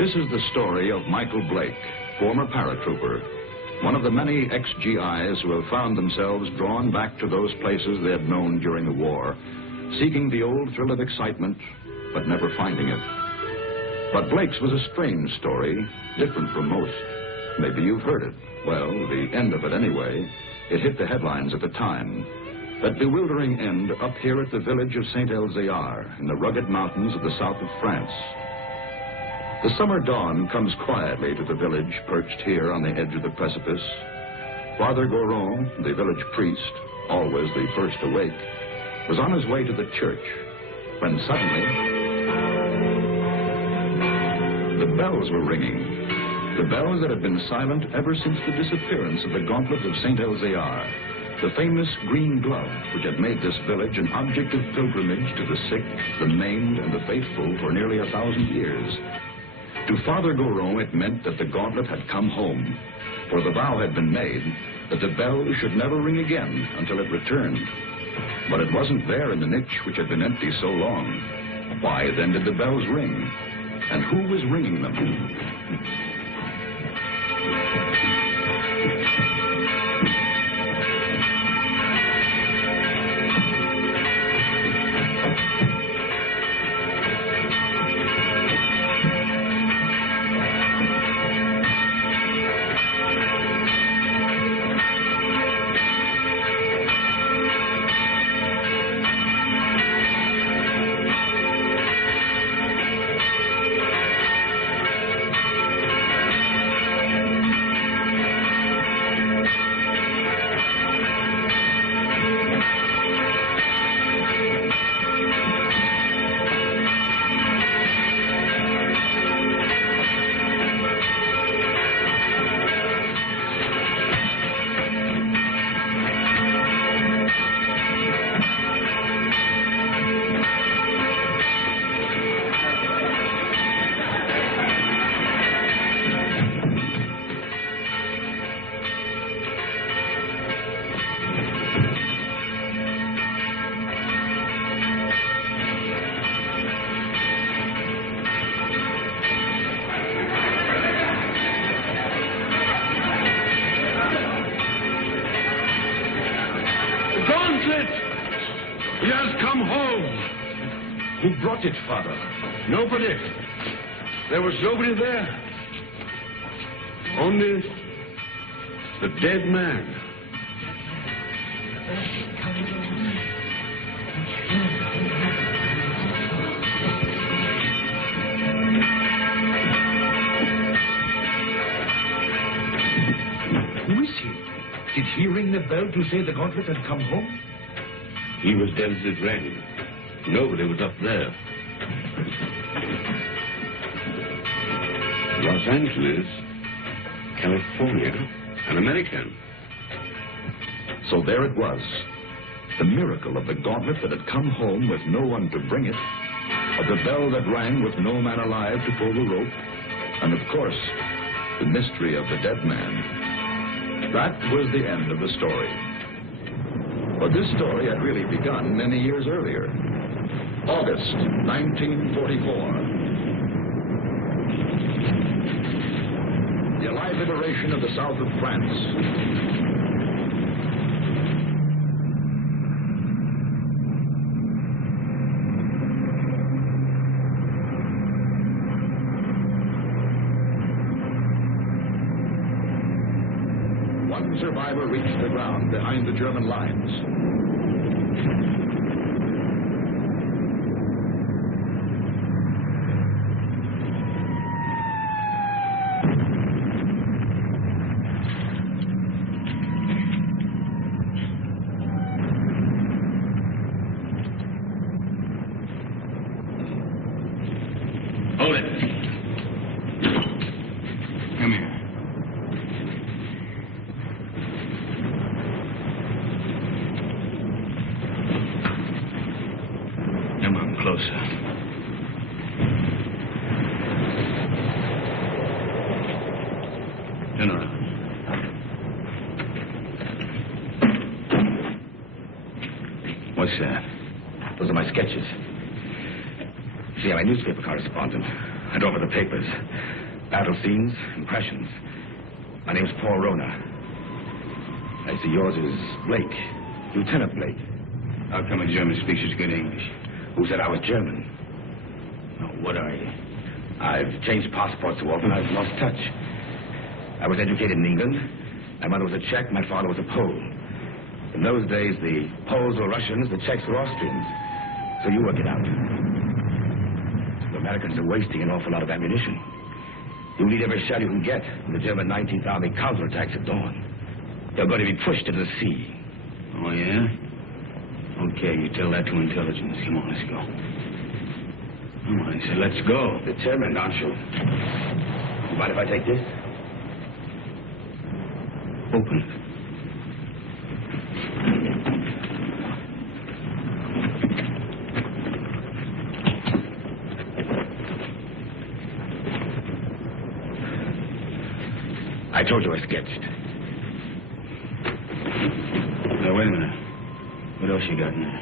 This is the story of Michael Blake, former paratrooper, one of the many ex-GIs who have found themselves drawn back to those places they had known during the war, seeking the old thrill of excitement, but never finding it. But Blake's was a strange story, different from most. Maybe you've heard it. Well, the end of it anyway. It hit the headlines at the time. That bewildering end up here at the village of Saint-Elzéar in the rugged mountains of the south of France. The summer dawn comes quietly to the village perched here on the edge of the precipice. Father Goron, the village priest, always the first awake, was on his way to the church when suddenly the bells were ringing. The bells that had been silent ever since the disappearance of the gauntlet of Saint-Elzéar, the famous green glove which had made this village an object of pilgrimage to the sick, the maimed, and the faithful for nearly 1,000 years. To Father Goron, it meant that the gauntlet had come home, for the vow had been made that the bell should never ring again until it returned. But it wasn't there in the niche which had been empty so long. Why then did the bells ring? And who was ringing them? He has come home. Who brought it, Father? Nobody. There was nobody there. Only the dead man. Who is he? Did he ring the bell to say the gauntlet had come home? He was dead as it rang. Nobody was up there. Los Angeles, California, an American. So there it was. The miracle of the gauntlet that had come home with no one to bring it, of the bell that rang with no man alive to pull the rope, and of course, the mystery of the dead man. That was the end of the story. But this story had really begun many years earlier. August 1944. The Allied liberation of the south of France. One survivor reached the ground behind the German lines. Hold it. Come here. Come on, closer. Turn around. What's that? Those are my sketches. See, I'm a newspaper correspondent. And over the papers. Battle scenes, impressions. My name's Paul Rona. I see yours is Blake. Lieutenant Blake. How come a German speaks such good English? Who said I was German? No, what are you? I've changed passports so often I've lost touch. I was educated in England. My mother was a Czech, my father was a Pole. In those days, the Poles were Russians, the Czechs were Austrians. So you work it out. The Americans are wasting an awful lot of ammunition. You need every shell you can get when the German 19th Army counterattacks at dawn. They're going to be pushed into the sea. Oh, yeah? Okay, you tell that to intelligence. Come on, let's go. Come on, I said, let's go. Determined, aren't you? You mind if I take this? Open it. I told you I sketched. Now, wait a minute. What else you got in there?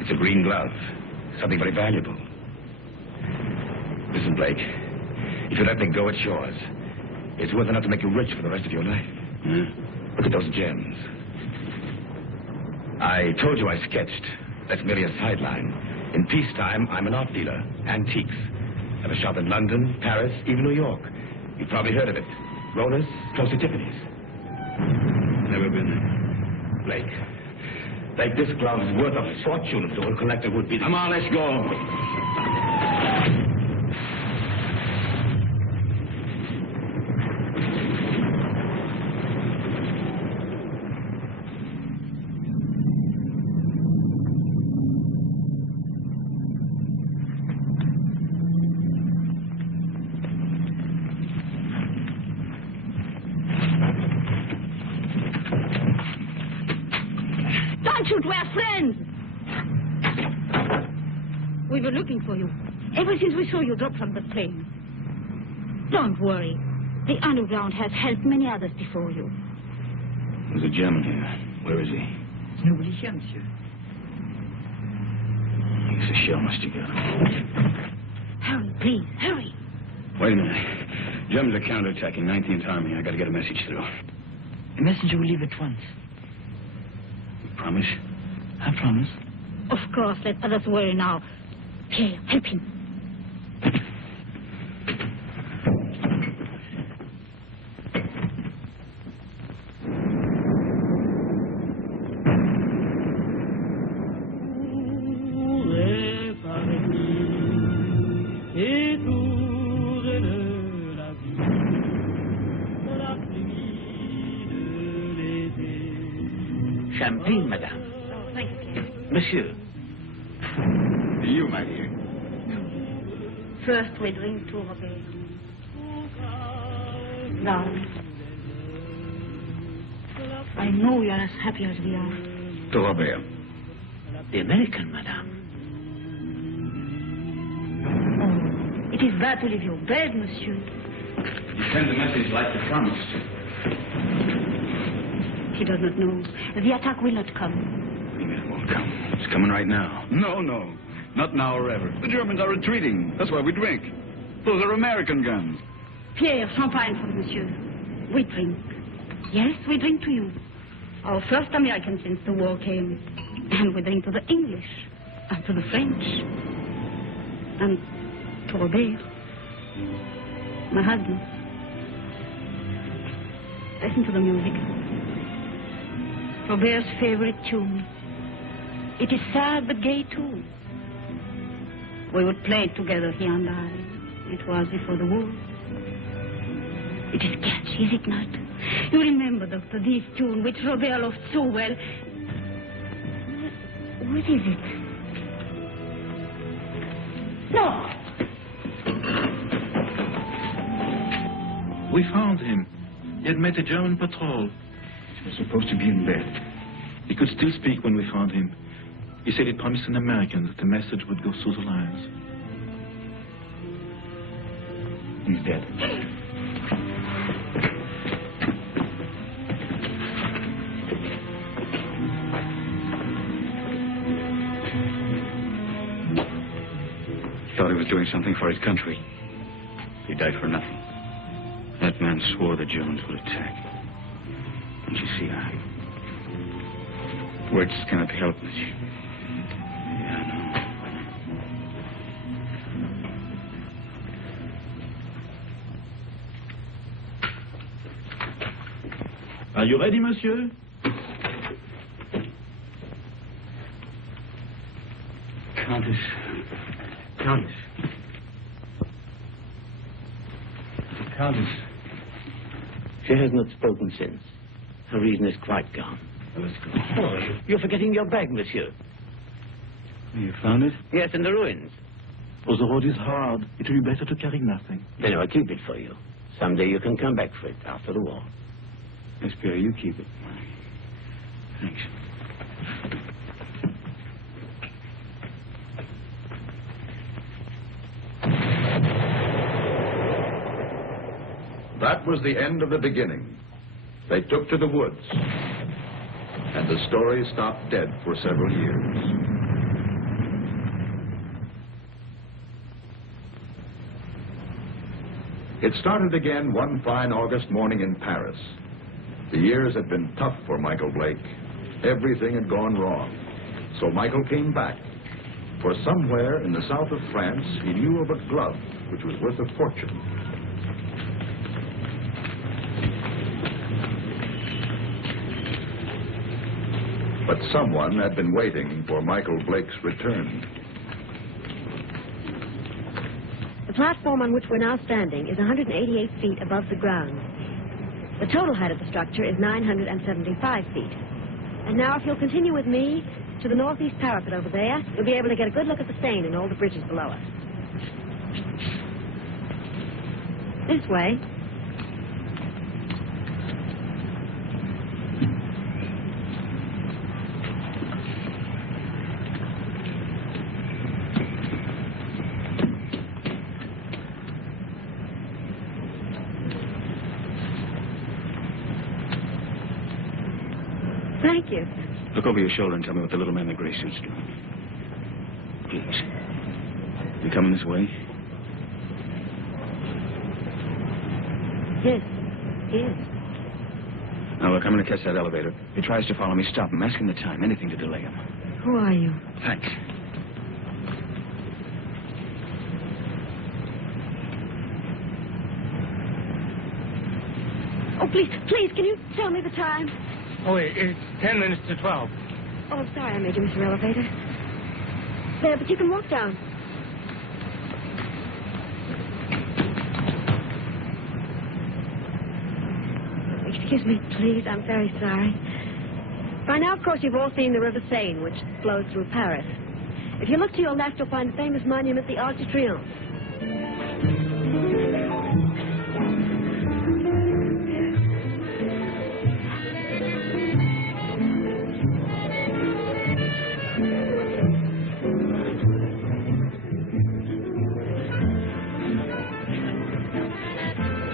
It's a green glove. Something very valuable. Listen, Blake. If you let me go, it's yours. It's worth enough to make you rich for the rest of your life. Yeah? Look at those gems. I told you I sketched. That's merely a sideline. In peacetime, I'm an art dealer. Antiques. I have a shop in London, Paris, even New York. You've probably heard of it. Rollers, close to Tiffany's. Never been there. Blake, this glove is worth a fortune to a collector would be. Come on, let's go. We're friends. We were looking for you ever since we saw you drop from the plane. Don't worry. The underground has helped many others before you. There's a German here. Where is he? Nobody here, monsieur. He's a shell must have got him. Hurry, please, hurry. Wait a minute. Germans are counterattacking 19th Army. I got to get a message through. The messenger will leave at once. You promise? I promise. Of course, let others worry now. Here, help him. Champagne, madame. Monsieur. You, my dear. First, we drink to Robert. Now, I know you are as happy as we are. To Robert. The American, madame. Oh, it is bad to leave your bed, monsieur. You send the message like you promised. He does not know. The attack will not come. It won't come. It's coming right now. No. Not now or ever. The Germans are retreating. That's why we drink. Those are American guns. Pierre, champagne for monsieur. We drink. Yes, we drink to you. Our first American since the war came. And we drink to the English. And to the French. And to Robert. My husband. Listen to the music. Robert's favorite tune. It is sad but gay too. We would play it together, he and I. It was before the war. It is catchy, is it not? You remember, Doctor, this tune which Robert loved so well. What is it? No! We found him. He had met a German patrol. He was supposed to be in bed. He could still speak when we found him. He said he promised an American that the message would go through the lines. He's dead. doing something for his country. He died for nothing. That man swore the Germans would attack. Don't you see, words cannot help it. Yeah, I know. Are you ready, monsieur? Countess. Countess. Countess. She has not spoken since. Her reason is quite gone. Let's go. Oh, you're forgetting your bag, monsieur. You found it? Yes, in the ruins. Oh, the road is hard. It will be better to carry nothing. Then I'll keep it for you. Someday you can come back for it after the war. Yes, Pierre, you keep it. Thanks. That was the end of the beginning. They took to the woods, and the story stopped dead for several years. It started again one fine August morning in Paris. The years had been tough for Michael Blake. Everything had gone wrong. So Michael came back. For somewhere in the south of France, he knew of a glove which was worth a fortune. But someone had been waiting for Michael Blake's return. The platform on which we're now standing is 188 feet above the ground. The total height of the structure is 975 feet. And now if you'll continue with me to the northeast parapet over there, you'll be able to get a good look at the Seine and all the bridges below us. This way. Thank you. Look over your shoulder and tell me what the little man in the gray suit's doing. Please. You coming this way? Yes, yes. Now, look, I'm going to catch that elevator. If he tries to follow me, stop him. Ask him the time. Anything to delay him. Who are you? Thanks. Oh, please, can you tell me the time? Oh, it's 10 minutes to 12. Oh, I'm sorry I made you miss your elevator. There, but you can walk down. Excuse me, please. I'm very sorry. By now, of course, you've all seen the River Seine, which flows through Paris. If you look to your left, you'll find the famous monument, the Arc de Triomphe.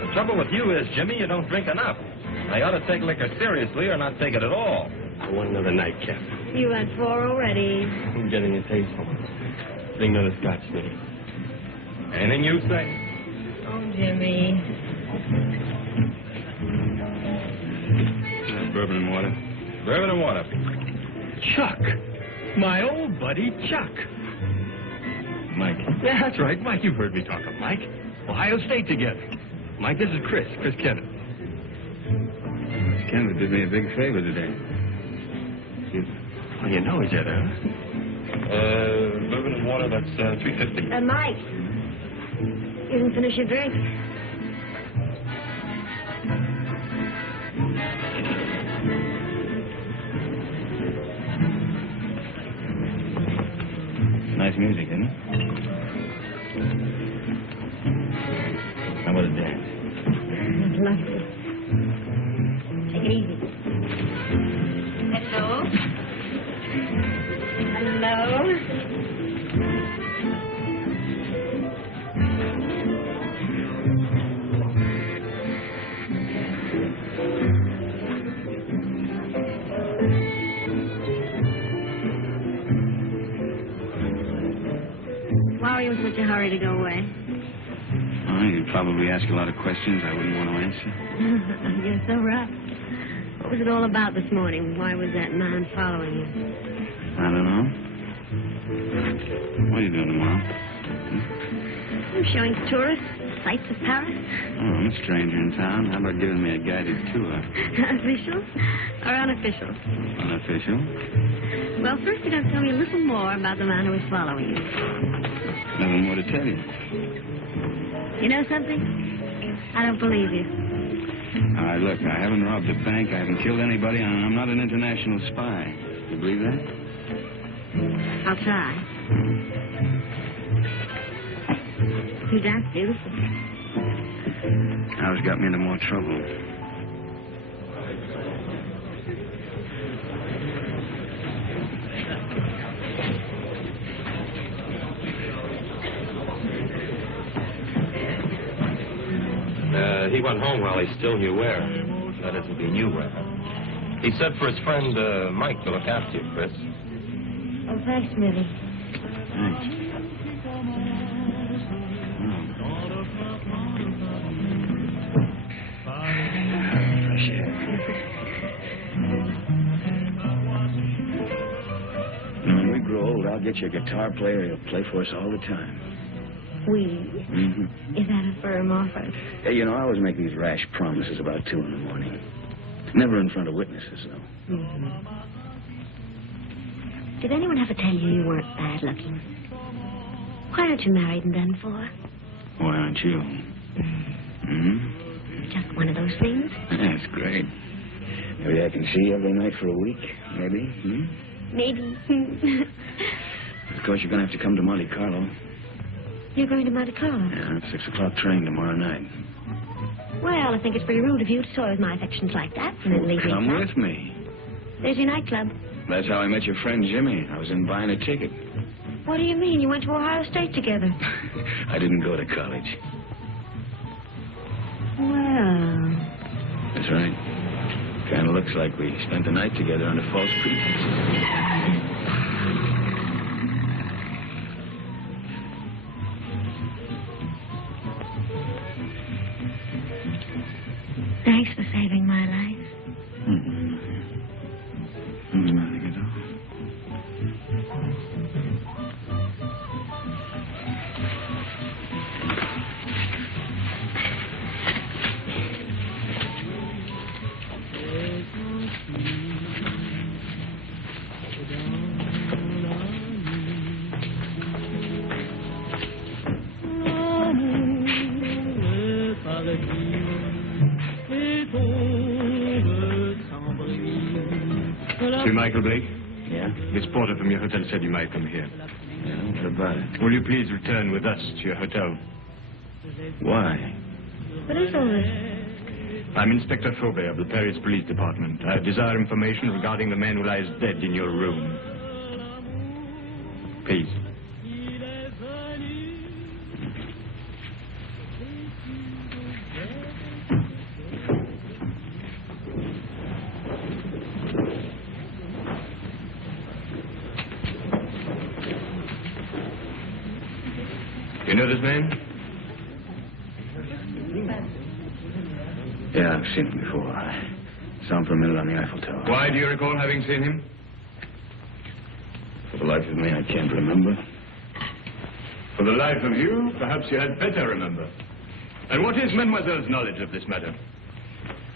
The trouble with you is, Jimmy, you don't drink enough. I ought to take liquor seriously or not take it at all. I want another nightcap. You had 4 already. I'm getting a taste for it. Bring another scotch, Smitty. Anything you say? Oh, Jimmy. Bourbon and water. Bourbon and water. Chuck. My old buddy, Chuck. Mike. Yeah, that's right. Mike, you've heard me talk of Mike. Ohio State together. Mike, this is Chris Kenneth. Kenneth did me a big favor today. Oh, you know each other, huh? Bourbon and water, that's $3.50. Mike. You didn't finish your drink. Nice music, isn't it? How about a dance? That's lovely. Take it easy. Hello? Hello? Why are you in such a hurry? hurry to go away? Oh, you'd probably ask a lot of questions I wouldn't want to answer. You're so rough. What was it all about this morning? Why was that man following you? I don't know. What are you doing tomorrow? I'm showing tourists sights of Paris. Oh, I'm a stranger in town. How about giving me a guided tour? Official or unofficial? Unofficial. Well, first you're going to tell me a little more about the man who was following you. Nothing more to tell you. You know something? I don't believe you. All right, look, I haven't robbed a bank, I haven't killed anybody, and I'm not an international spy. You believe that? I'll try. You dance beautiful. How's got me into more trouble? He went home while he still knew where. That is, if he knew where. He said for his friend, Mike, to look after you, Chris. Oh, thanks, Millie. Thanks. Fresh air. When we grow old, I'll get you a guitar player. He'll play for us all the time. We? Mm-hmm. Is that a firm offer? Hey, you know, I always make these rash promises about 2 in the morning. Never in front of witnesses, though. Mm-hmm. Did anyone ever tell you weren't bad looking? Why aren't you married and done for? Why aren't you? Hmm? Just one of those things? That's great. Maybe I can see you every night for a week. Maybe. Hmm? Maybe. Of course, you're going to have to come to Monte Carlo. You're going to Monte Carlo? Yeah, 6 o'clock train tomorrow night. Well, I think it's pretty rude of you to toy with my affections like that and then leave me. Come with me. There's your nightclub. That's how I met your friend Jimmy. I was in buying a ticket. What do you mean? You went to Ohio State together. I didn't go to college. Well... That's right. Kind of looks like we spent the night together under false pretenses. Thanks for saving my life. Nothing at all. Sir Michael Blake? Yeah? This porter from your hotel said you might come here. Yeah, what about it? Will you please return with us to your hotel? Why? What is all this? I'm Inspector Faubert of the Paris Police Department. I desire information regarding the man who lies dead in your room. Please. You know this man? Yeah, I've seen him before. I saw him for a minute on the Eiffel Tower. Why do you recall having seen him? For the life of me, I can't remember. For the life of you, perhaps you had better remember. And what is Mademoiselle's knowledge of this matter?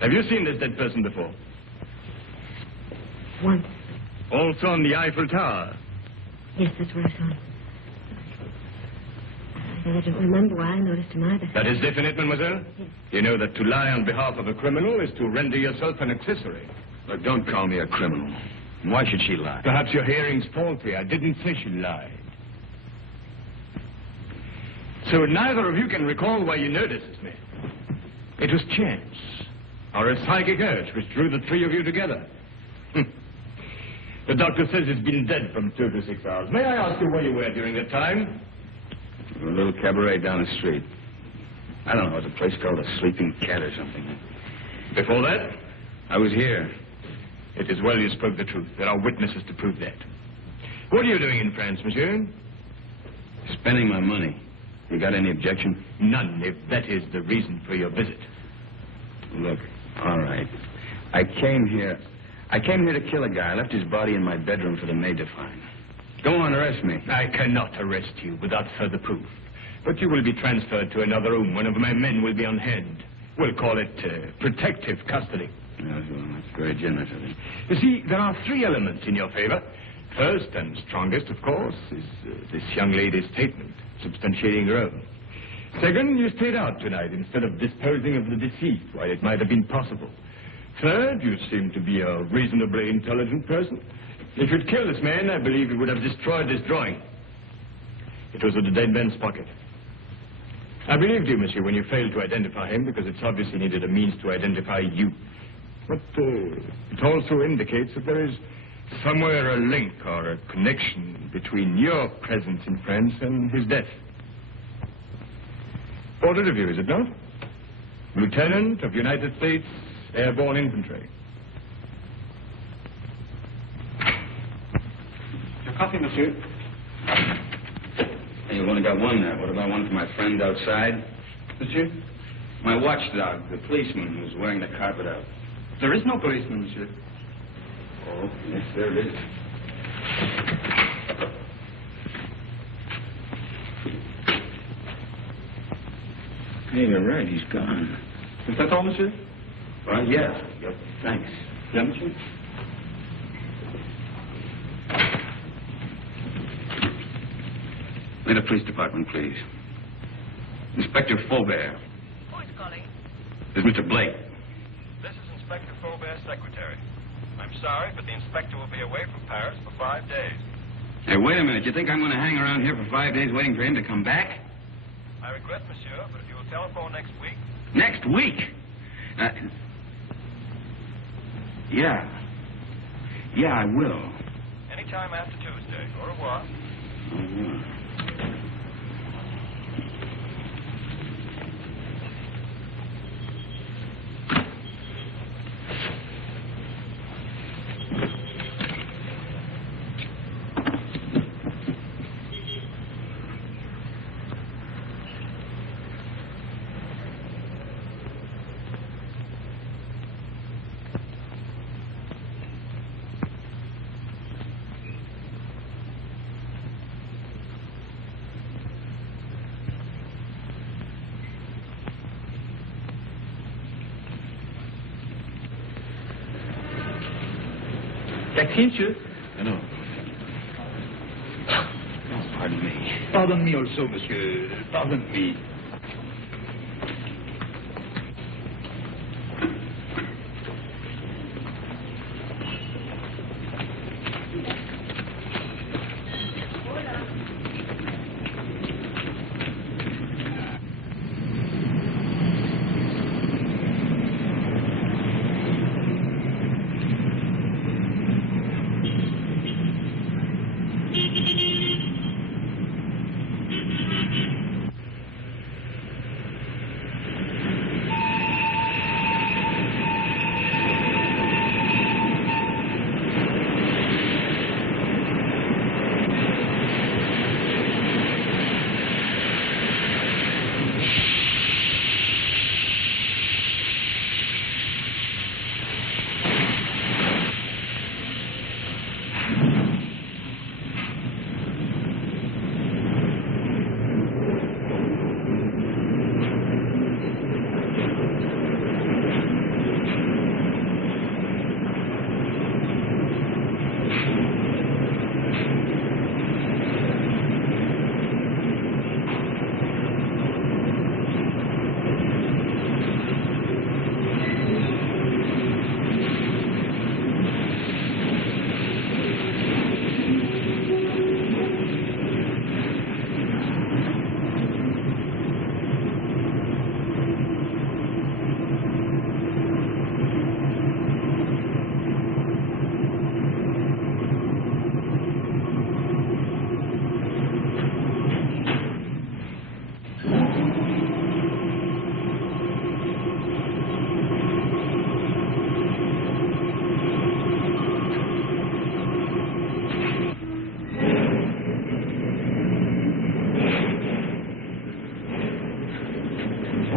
Have you seen this dead person before? Once. Also on the Eiffel Tower? Yes, that's where I saw him. I don't remember why I noticed him either. That is definite, mademoiselle? Yes. You know that to lie on behalf of a criminal is to render yourself an accessory. Look, don't call me a criminal. Why should she lie? Perhaps your hearing's faulty. I didn't say she lied. So neither of you can recall why you noticed me. It was chance, or a psychic urge which drew the 3 of you together. The doctor says it's been dead from 2 to 6 hours. May I ask you where you were during that time? A little cabaret down the street. I don't know, it was a place called a Sleeping Cat or something. Before that? I was here. It is well you spoke the truth. There are witnesses to prove that. What are you doing in France, monsieur? Spending my money. You got any objection? None, if that is the reason for your visit. Look, all right. I came here to kill a guy. I left his body in my bedroom for the maid to find. Go on, arrest me. I cannot arrest you without further proof. But you will be transferred to another room. One of my men will be on hand. We'll call it protective custody. Well, that's very generous of you. You see, there are 3 elements in your favor. First and strongest, of course, is this young lady's statement, substantiating her own. Second, you stayed out tonight instead of disposing of the deceased while it might have been possible. Third, you seem to be a reasonably intelligent person. If you'd killed this man, I believe you would have destroyed this drawing. It was in the dead man's pocket. I believed you, monsieur, when you failed to identify him, because it's obvious he needed a means to identify you. But it also indicates that there is somewhere a link or a connection between your presence in France and his death. Portrait of you, is it not? Lieutenant of United States Airborne Infantry. Your coffee, monsieur. Hey, you've only got one there. What about one for my friend outside? Monsieur? My watchdog, the policeman who's wearing the carpet out. There is no policeman, monsieur. Oh, yes, there it is. Hey, you're right. He's gone. Is that all, monsieur? Well, yeah. Yep. Thanks. Yeah, monsieur. The police department, please. Inspector Faubert. Who is calling? This is Mr. Blake. This is Inspector Faubert's secretary. I'm sorry, but the inspector will be away from Paris for 5 days. Hey, wait a minute. You think I'm going to hang around here for 5 days waiting for him to come back? I regret, monsieur, but if you will telephone next week... Next week? Yeah. Yeah, I will. Anytime after Tuesday. Au revoir. Au revoir. Taxi, monsieur? No. Oh, pardon me. Pardon me also, monsieur. Pardon me.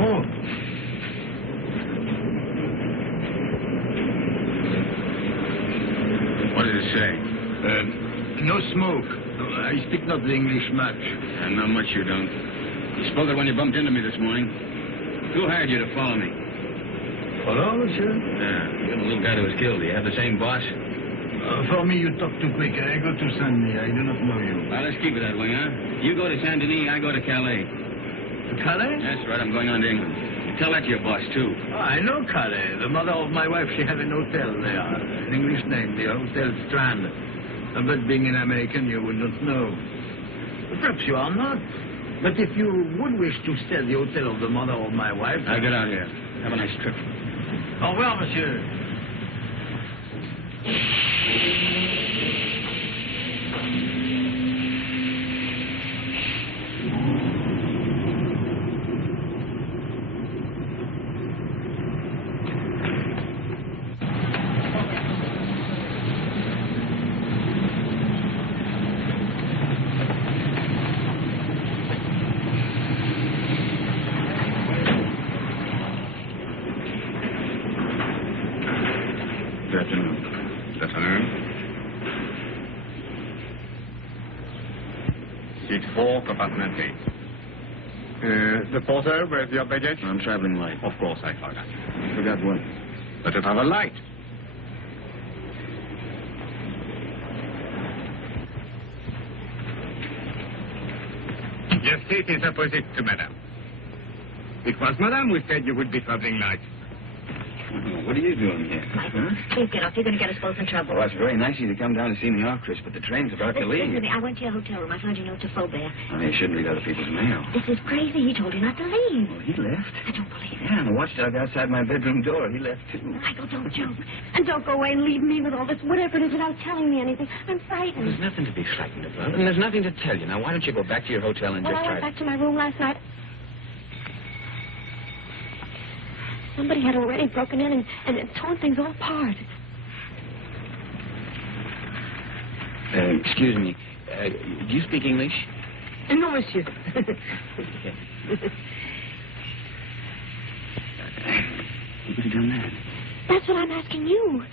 Oh. What did it say? No smoke. I speak not the English much. Not much you don't. You spoke it when you bumped into me this morning. Who hired you to follow me? Follow, monsieur? Yeah, you're the little guy who was killed. Do you have the same boss? For me, you talk too quick. I go to Saint-Denis. I do not know you. Well, let's keep it that way, huh? You go to Saint-Denis, I go to Calais. Calais? That's right, I'm going on to England. Tell that to your boss, too. Oh, I know Calais. The mother of my wife, she has an hotel there. An English name, the Hotel Strand. But being an American, you would not know. Perhaps you are not. But if you would wish to sell the hotel of the mother of my wife... I'll get out here. Have a nice trip. Au revoir, monsieur. Good afternoon. Good afternoon. 6-4, compartment 8. The porter, where's your baggage? I'm traveling light. Of course, I forgot. You forgot what? But you travel light. Your seat is opposite to Madame. It was Madame who said you would be traveling light. What are you doing here? Michael, please get off. You're going to get us both in trouble. Well, that's very nice of you to come down to see me off, Chris, but the train's about to leave. Listen to me. I went to your hotel room. I found your note to Faubert. Well, you shouldn't read other people's mail. This is crazy. He told you not to leave. Well, he left. I don't believe it. Yeah, and the watchdog outside my bedroom door, he left, too. Michael, don't joke. And don't go away and leave me with all this, whatever it is, without telling me anything. I'm frightened. There's nothing to be frightened about, and there's nothing to tell you. Now, why don't you go back to your hotel and Well, just I try went back to my room last night. Somebody had already broken in and torn things all apart. Excuse me. Do you speak English? No, monsieur. You could have done that. That's what I'm asking you.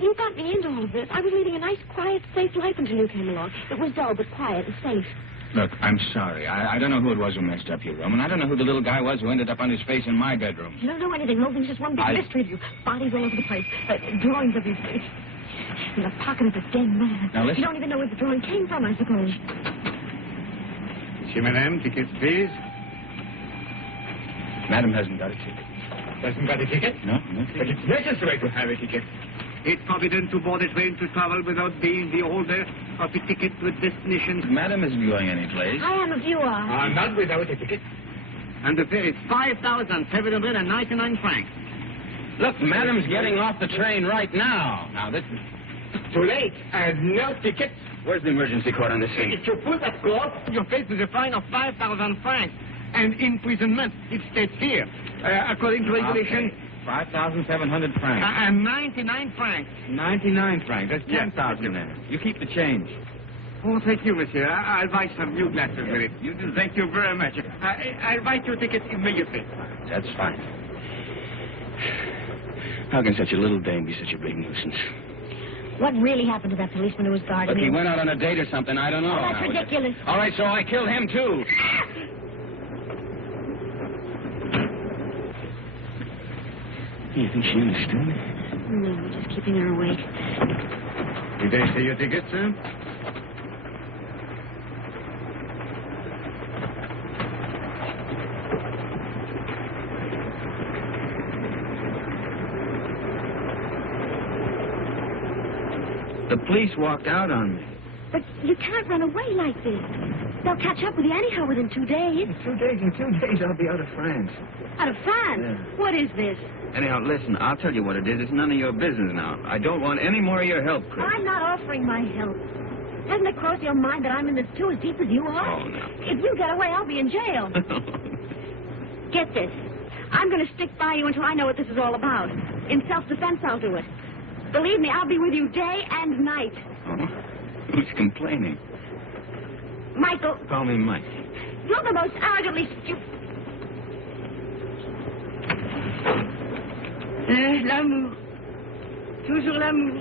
You got me into all of this. I was leading a nice, quiet, safe life until you came along. It was dull, but quiet and safe. Look, I'm sorry. I don't know who it was who messed up your room, and I don't know who the little guy was who ended up on his face in my bedroom. You don't know anything. The whole thing's just one big mystery of you. Bodies all over the place. Drawings of you. In the pocket of a dead man. Now, listen. You don't even know where the drawing came from, I suppose. Monsieur, Madame, tickets, please. Madam hasn't got a ticket. Hasn't got a ticket? No ticket. But it's necessary to have a ticket. It's forbidden to board a train to travel without being the holder of a ticket to a destination. Madam isn't going anyplace. I am if you are. Not without a ticket. And the fare is 5,799 francs. Look, Madam's getting off the train right now. Now, this is... Too late. And no ticket. Where's the emergency court on this thing? If you pull that cord, you're faced with a fine of 5,000 francs. And imprisonment. It states here. According to regulation... Okay. 5,700 francs. And 99 francs. 99 francs. That's 10,000 Yes. then. You keep the change. Oh, thank you, monsieur. I'll buy some new glasses with it. You do. Thank you very much. I'll write your ticket immediately. That's fine. How can such a little dame be such a big nuisance? What really happened to that policeman who was guarding Look, he him? went out on a date or something. I don't know. Oh, that's ridiculous. All right, so I killed him, too. You think she understood? No, just keeping her awake. Did they see your ticket, sir? The police walked out on me. But you can't run away like this. They'll catch up with you anyhow within 2 days. In 2 days, I'll be out of France. Out of France? Yeah. What is this? Anyhow, listen, I'll tell you what it is. It's none of your business now. I don't want any more of your help, Chris. I'm not offering my help. Hasn't it crossed your mind that I'm in this too as deep as you are? Oh, no. If you get away, I'll be in jail. Get this. I'm going to stick by you until I know what this is all about. In self-defense, I'll do it. Believe me, I'll be with you day and night. Oh, who's complaining? Michael, Call me Mike. you're the most arrogantly stupid... L'amour. Toujours l'amour.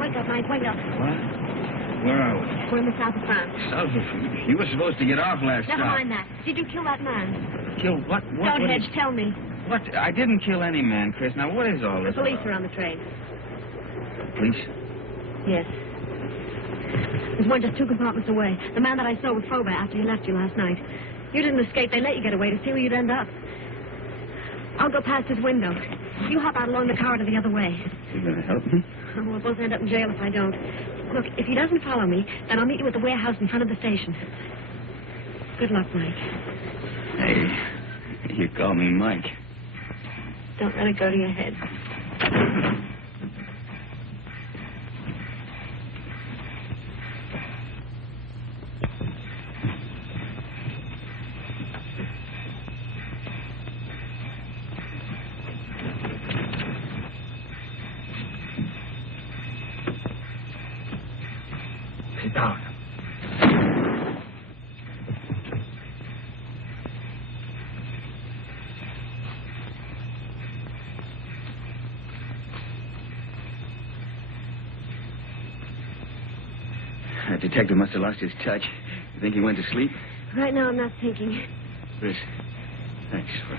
Wake up, Mike, wake up. What? Where are we? We're in the south of France. South of... You were supposed to get off last Never stop. mind that. Did you kill that man? Kill what? Don't hedge, tell me. What? I didn't kill any man, Chris. Now, what is all The this police about? are on the train. Police? Yes. There's one just 2 compartments away. The man that I saw with Faubourg after he left you last night. You didn't escape. They let you get away to see where you'd end up. I'll go past his window. You hop out along the corridor the other way. You gonna help me? We'll both end up in jail if I don't. Look, if he doesn't follow me, then I'll meet you at the warehouse in front of the station. Good luck, Mike. Hey, you call me Mike. Don't let it go to your head. Sit down. That detective must have lost his touch. You think he went to sleep? Right now, I'm not thinking. Chris, thanks for...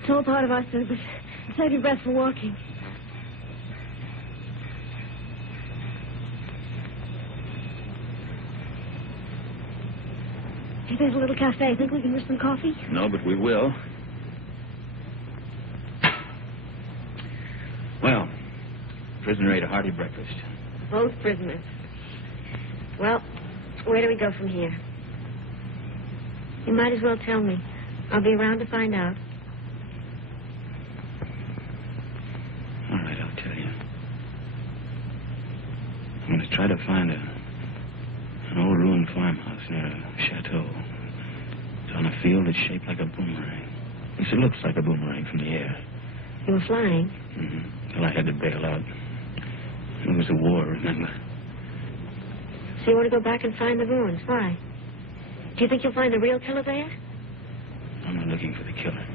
It's all part of our service. Save your breath for walking. Hey, there's a little cafe. Think we can use some coffee? No, but we will. Well, prisoner ate a hearty breakfast. Both prisoners. Well, where do we go from here? You might as well tell me. I'll be around to find out. All right, I'll tell you. I'm going to try to find an old ruined farmhouse near a chateau. It's on a field that's shaped like a boomerang. At least it looks like a boomerang from the air. You were flying? Mm-hmm. Well, I had to bail out. It was a war, remember? So you want to go back and find the ruins? Why? Do you think you'll find the real killer there? I'm not looking for the killer.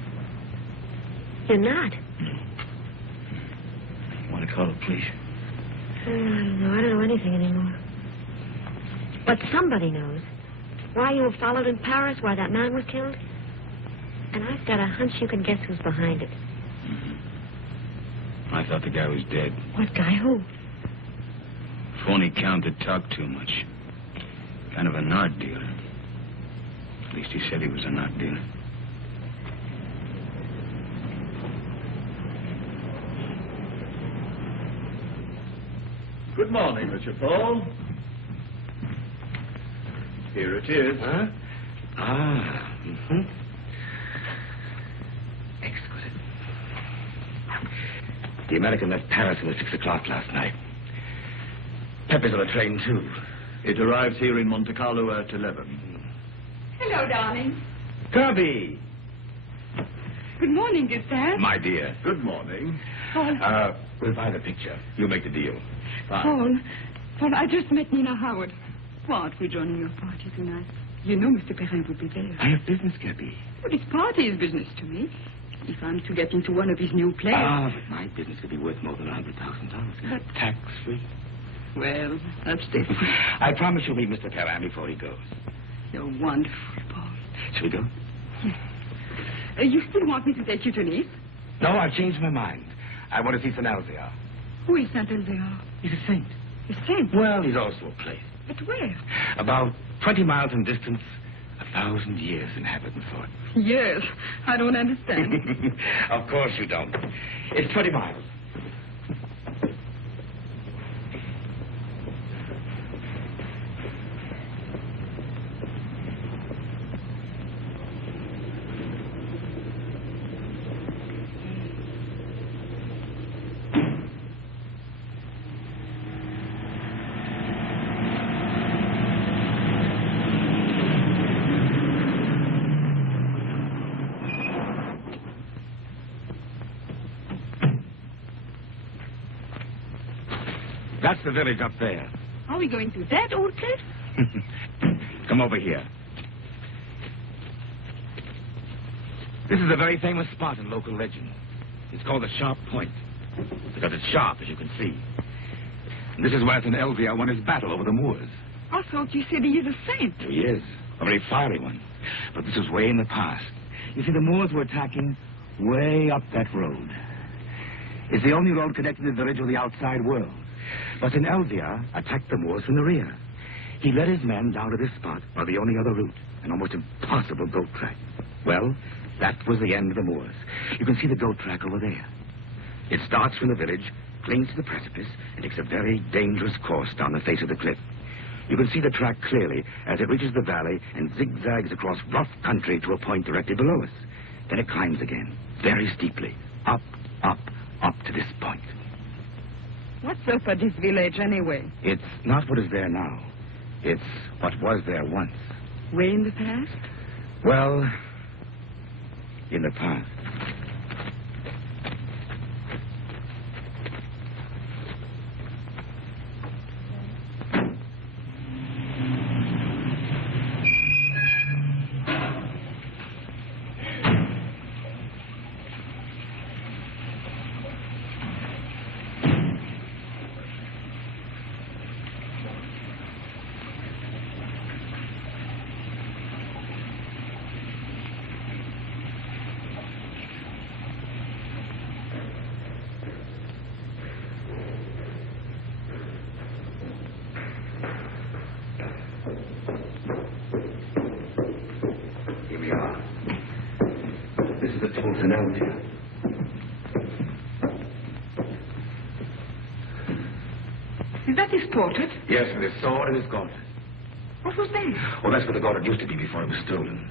You're not? No. Want to call the police? I don't know. I don't know anything anymore. But somebody knows. Why you were followed in Paris, why that man was killed. And I've got a hunch you can guess who's behind it. Mm-hmm. I thought the guy was dead. What guy? Who? Phony count that talked too much. Kind of an art dealer. At least he said he was an art dealer. Good morning, Monsieur Paul. Here it is. Huh? Ah. Mm-hmm. Exquisite. The American left Paris at 6 o'clock last night. Pepper's on the train, too. It arrives here in Monte Carlo at 11. Hello, darling. Kirby! Good morning, Gustave. My dear. Good morning. Paul, We'll buy the picture. You make the deal. Paul, I just met Nina Howard. What, we're joining your party tonight. You know Mr. Perrin will be there. I have business, Kirby. Well, his party is business to me. If I'm to get into one of his new plays. Ah, but my business could be worth more than $100,000. But- Tax-free. Well, that's different. I promise you'll meet Mr. Perrin before he goes. You're wonderful, Paul. Shall we go? Yes. You still want me to take you to Nice? No, I've changed my mind. I want to see St. Alzire. Who is Saint Elzéar? He's a saint. A saint? Well, he's also a place. But where? About 20 miles in distance, 1,000 years in Hamilton Fort. Yes, I don't understand. Of course you don't. It's 20 miles. That's the village up there. Are we going to that old cliff? Come over here. This is a very famous spot in local legend. It's called the Sharp Point, because it's sharp, as you can see. And this is where St. Elvia won his battle over the Moors. I thought you said he is a saint. He is, a very fiery one. But this was way in the past. You see, the Moors were attacking way up that road. It's the only road connecting the village with the outside world. But St. Elvia attacked the Moors from the rear. He led his men down to this spot by the only other route, an almost impossible goat track. Well, that was the end of the Moors. You can see the goat track over there. It starts from the village, clings to the precipice, and takes a very dangerous course down the face of the cliff. You can see the track clearly as it reaches the valley and zigzags across rough country to a point directly below us. Then it climbs again, very steeply, up, up, up to this point. What's up at this village, anyway? It's not what is there now. It's what was there once. Way in the past? Well, in the past. Is that his portrait? Yes, with his sword and his gauntlet. What was that? Oh, that's where the gauntlet used to be before it was stolen.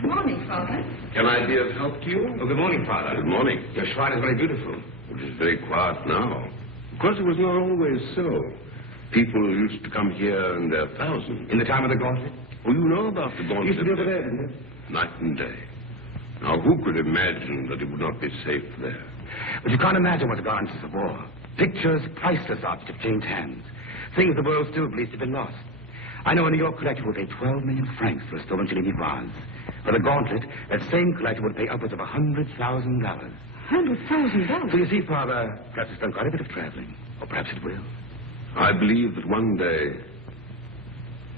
Good morning, Father. Can I be of help to you? Oh, good morning, Father. Good morning. Your shrine is very beautiful. It is very quiet now. Of course, it was not always so. People used to come here in their thousands. In the time of the gauntlet? Oh, you know about the gauntlet. Used to be over there, didn't it? Night and day. Now, who could imagine that it would not be safe there? But you can't imagine what's gone since the war. Pictures, priceless objects have changed hands. Things the world still believes to have been lost. I know a New York collector would pay 12 million francs for a stolen Cellini vase. For the gauntlet, that same collector would pay upwards of $100,000. $100,000? So you see, Father, perhaps it's done quite a bit of traveling. Or perhaps it will. I believe that one day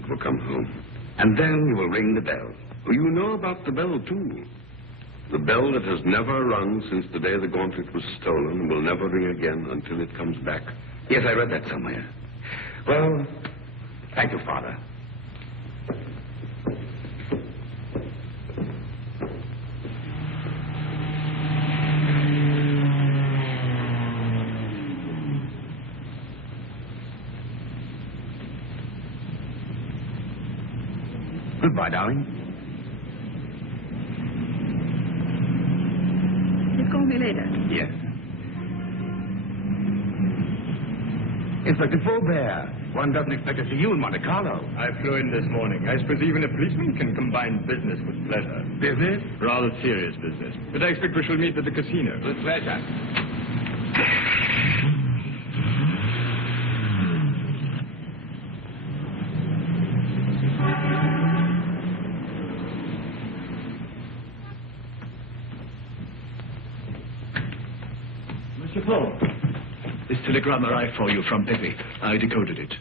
it will come home. And then you will ring the bell. Oh, you know about the bell, too. The bell that has never rung since the day the gauntlet was stolen and will never ring again until it comes back. Yes, I read that somewhere. Well, thank you, Father. Goodbye, darling. You call me later. Yes. Inspector Faubert, one doesn't expect to see you in Monte Carlo. I flew in this morning. I suppose even a policeman can combine business with pleasure. Business? Rather serious business. But I expect we shall meet at the casino. With pleasure. Mr. Paul, this telegram arrived for you from Pepe. I decoded it.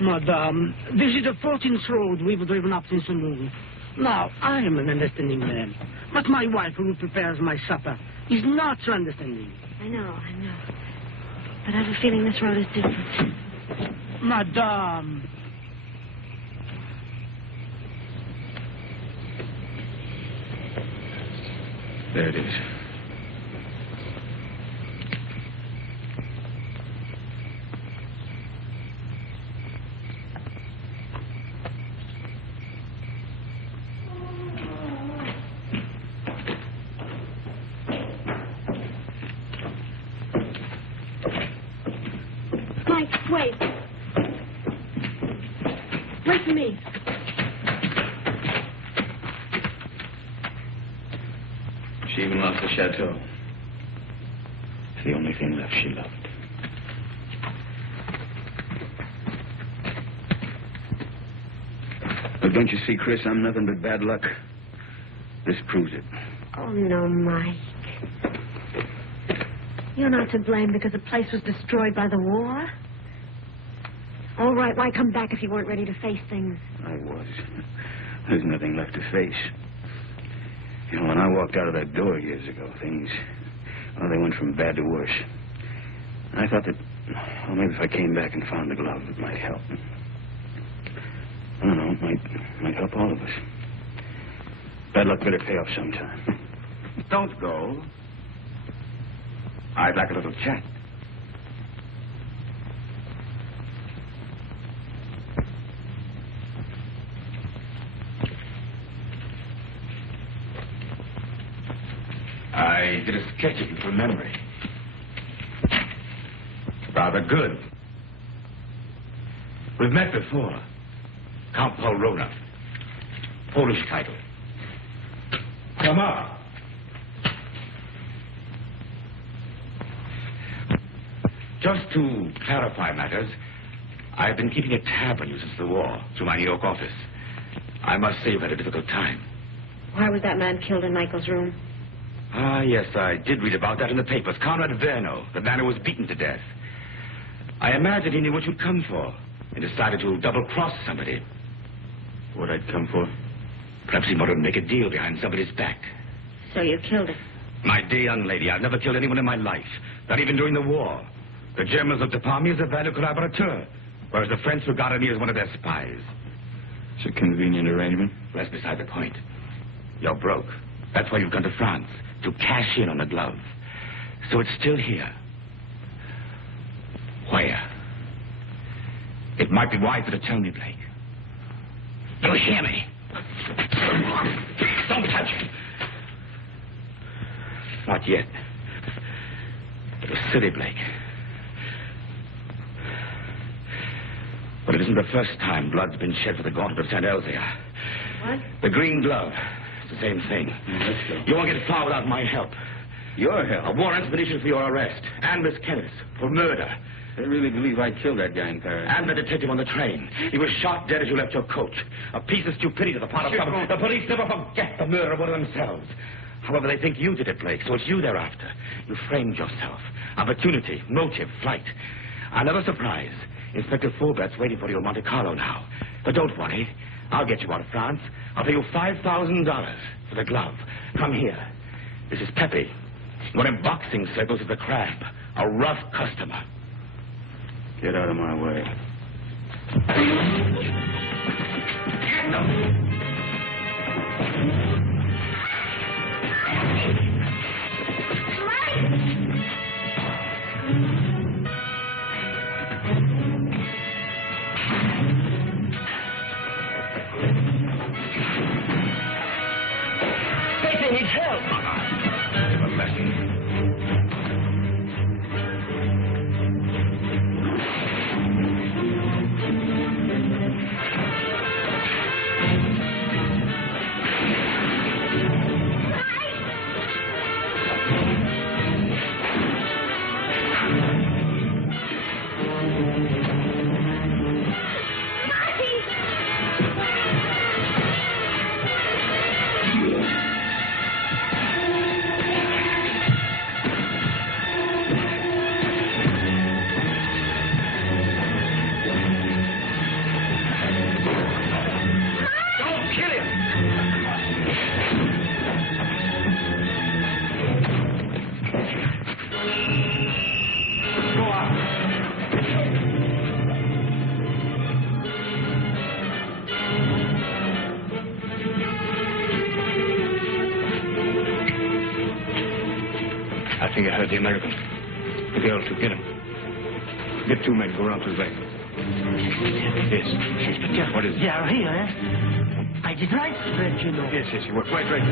Madame, this is the 14th road we've driven up since the noon. Now, I am an understanding man, but my wife, who prepares my supper, is not so understanding. I know. But I have a feeling this road is different. Madame. There it is. Mike, wait. Wait for me. She even lost the chateau. It's the only thing left she loved. But don't you see, Chris, I'm nothing but bad luck. This proves it. Oh, no, Mike. You're not to blame because the place was destroyed by the war. All right, why come back if you weren't ready to face things? I was. There's nothing left to face. You know, when I walked out of that door years ago, things, well, they went from bad to worse. I thought that, well, maybe if I came back and found the glove, it might help. I don't know, it might help all of us. Bad luck better pay off sometime. Don't go. I'd like a little chat. I did a sketch of you from memory. Rather good. We've met before. Count Paul Rona. Polish title. Come up. Just to clarify matters, I've been keeping a tab on you since the war, through my New York office. I must say you've had a difficult time. Why was that man killed in Michael's room? Ah, yes, I did read about that in the papers. Conrad Verno, the man who was beaten to death. I imagine he knew what you'd come for and decided to double-cross somebody. What I'd come for? Perhaps he wanted to make a deal behind somebody's back. So you killed him? My dear young lady, I've never killed anyone in my life, not even during the war. The Germans looked upon me as a valued collaborateur, whereas the French regarded me as one of their spies. It's a convenient arrangement. That's beside the point. You're broke. That's why you've gone to France, to cash in on the glove. So it's still here. Where? It might be wiser to tell me, Blake. You hear me? Don't touch it. Not yet. It was silly, Blake. But it isn't the first time blood's been shed for the gauntlet of St. Elzea. What? The green glove. It's the same thing. Let's go. You won't get far without my help. Your help? A warrant expedition for your arrest. And Miss Kenneth for murder. They really believe I killed that guy in Paris. And the detective on the train. He was shot dead as you left your coach. A piece of stupidity to the part of some... The police never forget the murder of one of themselves. However, they think you did it, Blake, so it's you they're after. You framed yourself. Opportunity, motive, flight. Another surprise. Inspector Faubert's waiting for you in Monte Carlo now. But don't worry. I'll get you out of France. I'll pay you $5,000 for the glove. Come here. This is Pepe. One in boxing circles is the Crab. A rough customer. Get out of my way. Pepe needs help. Give a lesson. I think I heard the American. The girl to get him. Get 2 men, go around to the back. Yes. Inspector. What is it? They are here, eh? I did right, French, you know. Yes, you were quite right.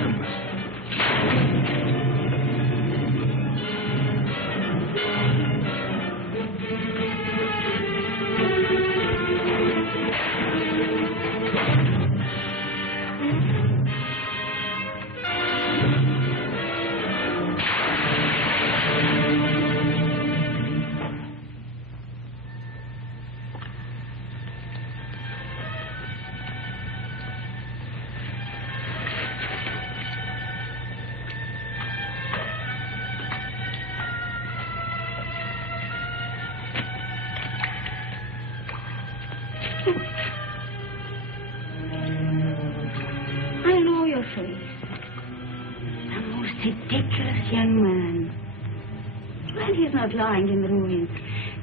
I know your face. A most ridiculous young man. When he's not lying in the ruins,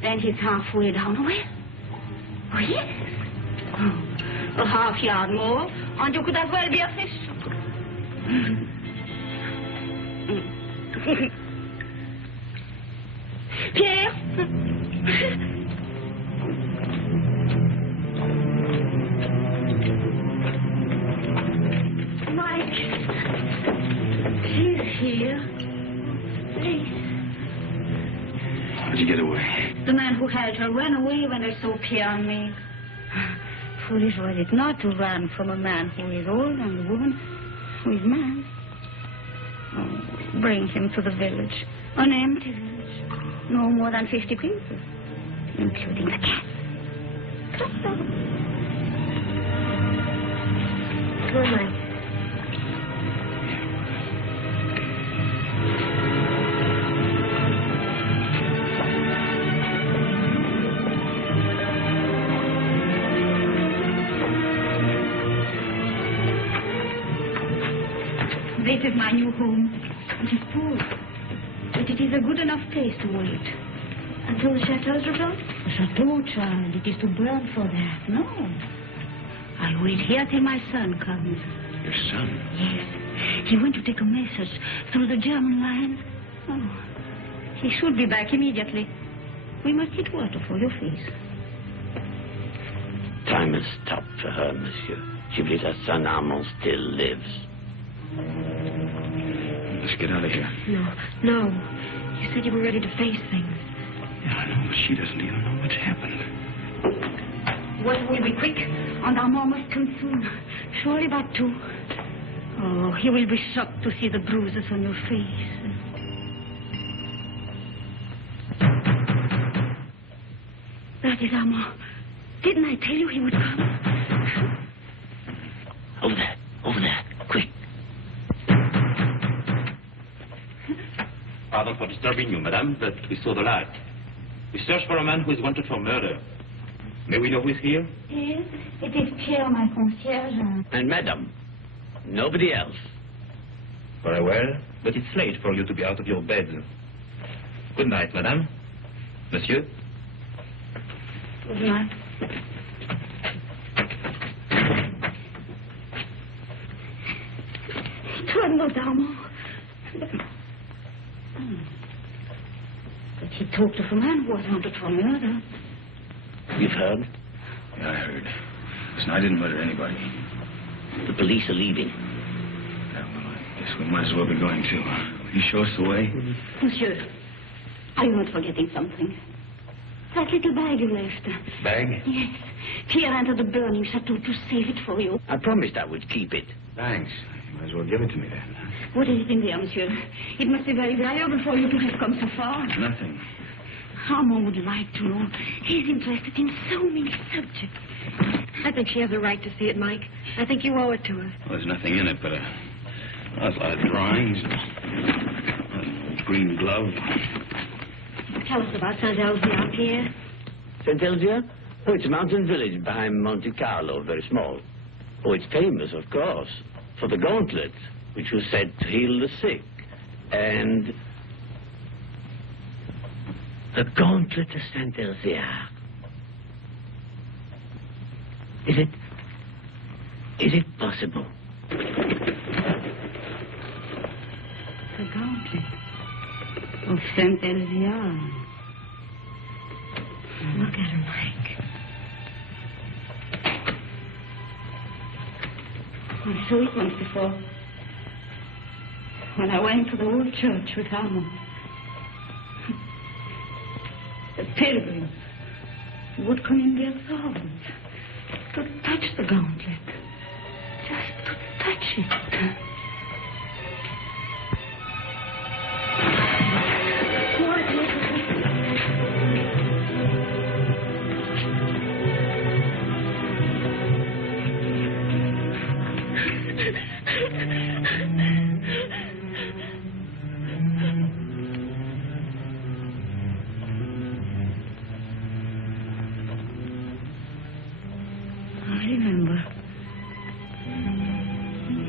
then he's halfway down. Well, yes. Oh, a half yard more, and you could as well be a fish. Pierre! Here. Please. How'd you get away? The man who held her ran away when I saw Pierre and me. Foolish was it not to run from a man who is old and a woman who is mad. Oh, bring him to the village. An empty village. No more than 50 people, including the cat. Come on, Mike. This is my new home. It is poor, but it is a good enough place to wait. Until the chateau's rebuilt? The chateau, child, it is to burn for that. No. I'll wait here till my son comes. Your son? Yes. He went to take a message through the German lines. Oh, he should be back immediately. We must get water for your face. Time has stopped for her, monsieur. She believes her son Armand still lives. Let's get out of here. No. You said you were ready to face things. Yeah, I know, but she doesn't even know what's happened. Water will be quick, and Armand must come soon. Surely about 2. Oh, he will be shocked to see the bruises on your face. That is Armand. Didn't I tell you he would come? Over there, quick. Pardon for disturbing you, madame, but we saw the light. We search for a man who is wanted for murder. May we know who is here? Yes, it is Pierre, my concierge. And madame, nobody else. Very well, but it's late for you to be out of your bed. Good night, madame. Monsieur? Good night. It was not Armand. But he talked of a man who was wanted for murder. You've heard? Yeah, I heard. Listen, I didn't murder anybody. The police are leaving. Yeah, well, I guess we might as well be going too. Will you show us the way? Monsieur, are you not forgetting something? That little bag you left. Bag? Yes. Pierre entered the burning chateau to save it for you. I promised I would keep it. Thanks. You might as well give it to me then. What is it in there, monsieur? It must be very valuable for you to have come so far. Nothing. Armand would like to know. He's interested in so many subjects. I think she has a right to see it, Mike. I think you owe it to her. Well, there's nothing in it but a lot of drawings, a green glove. Tell us about Saint-Elzéar, Pierre. Saint-Elzéar? Oh, it's a mountain village behind Monte Carlo, very small. Oh, it's famous, of course, for the gauntlet, which was said to heal the sick. And the gauntlet of Saint-Elzéar. Is it possible? The gauntlet. Of Saint Elvia. Look at her, Mike. I saw it once before. When I went to the old church with Alma. The pilgrims would come in their thousands to touch the gauntlet. Just to touch it.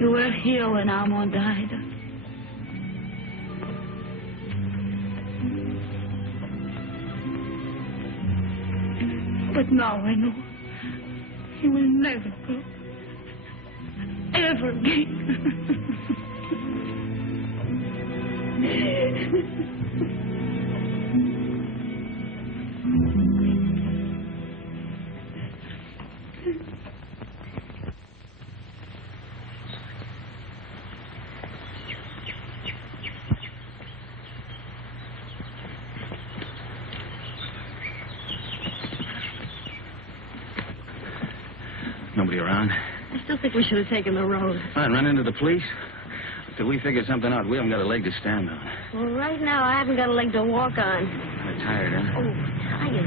You were here when Armand died. But now I know he will never go. Ever again. Nobody around? I still think we should have taken the road. Fine, run into the police. Till we figure something out, we haven't got a leg to stand on. Well, right now, I haven't got a leg to walk on. I'm tired, huh? Oh, tired.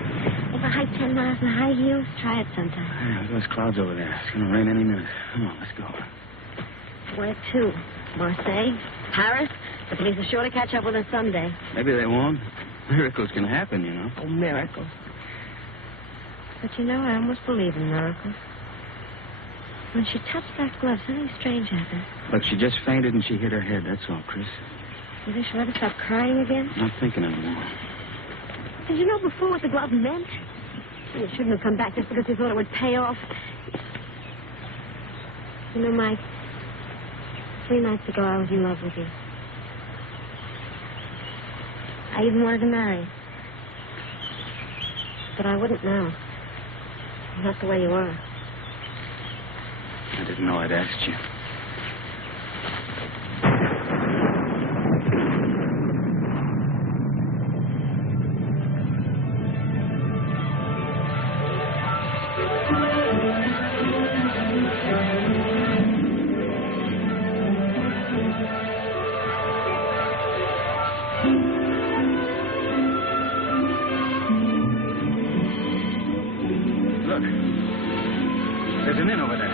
If I hike 10 miles in high heels, try it sometime. Yeah, look at those clouds over there. It's going to rain any minute. Come on, let's go. Where to? Marseille? Paris? The police are sure to catch up with us someday. Maybe they won't. Miracles can happen, you know. Oh, miracles. But you know, I almost believe in miracles. When she touched that glove, something strange happened. Look, she just fainted and she hit her head. That's all, Chris. You think she'll ever stop crying again? Not thinking anymore. Did you know before what the glove meant? You shouldn't have come back just because you thought it would pay off. You know, Mike, 3 nights ago I was in love with you. I even wanted to marry. But I wouldn't now. Not the way you are. I didn't know I'd asked you. Look, there's an inn over there.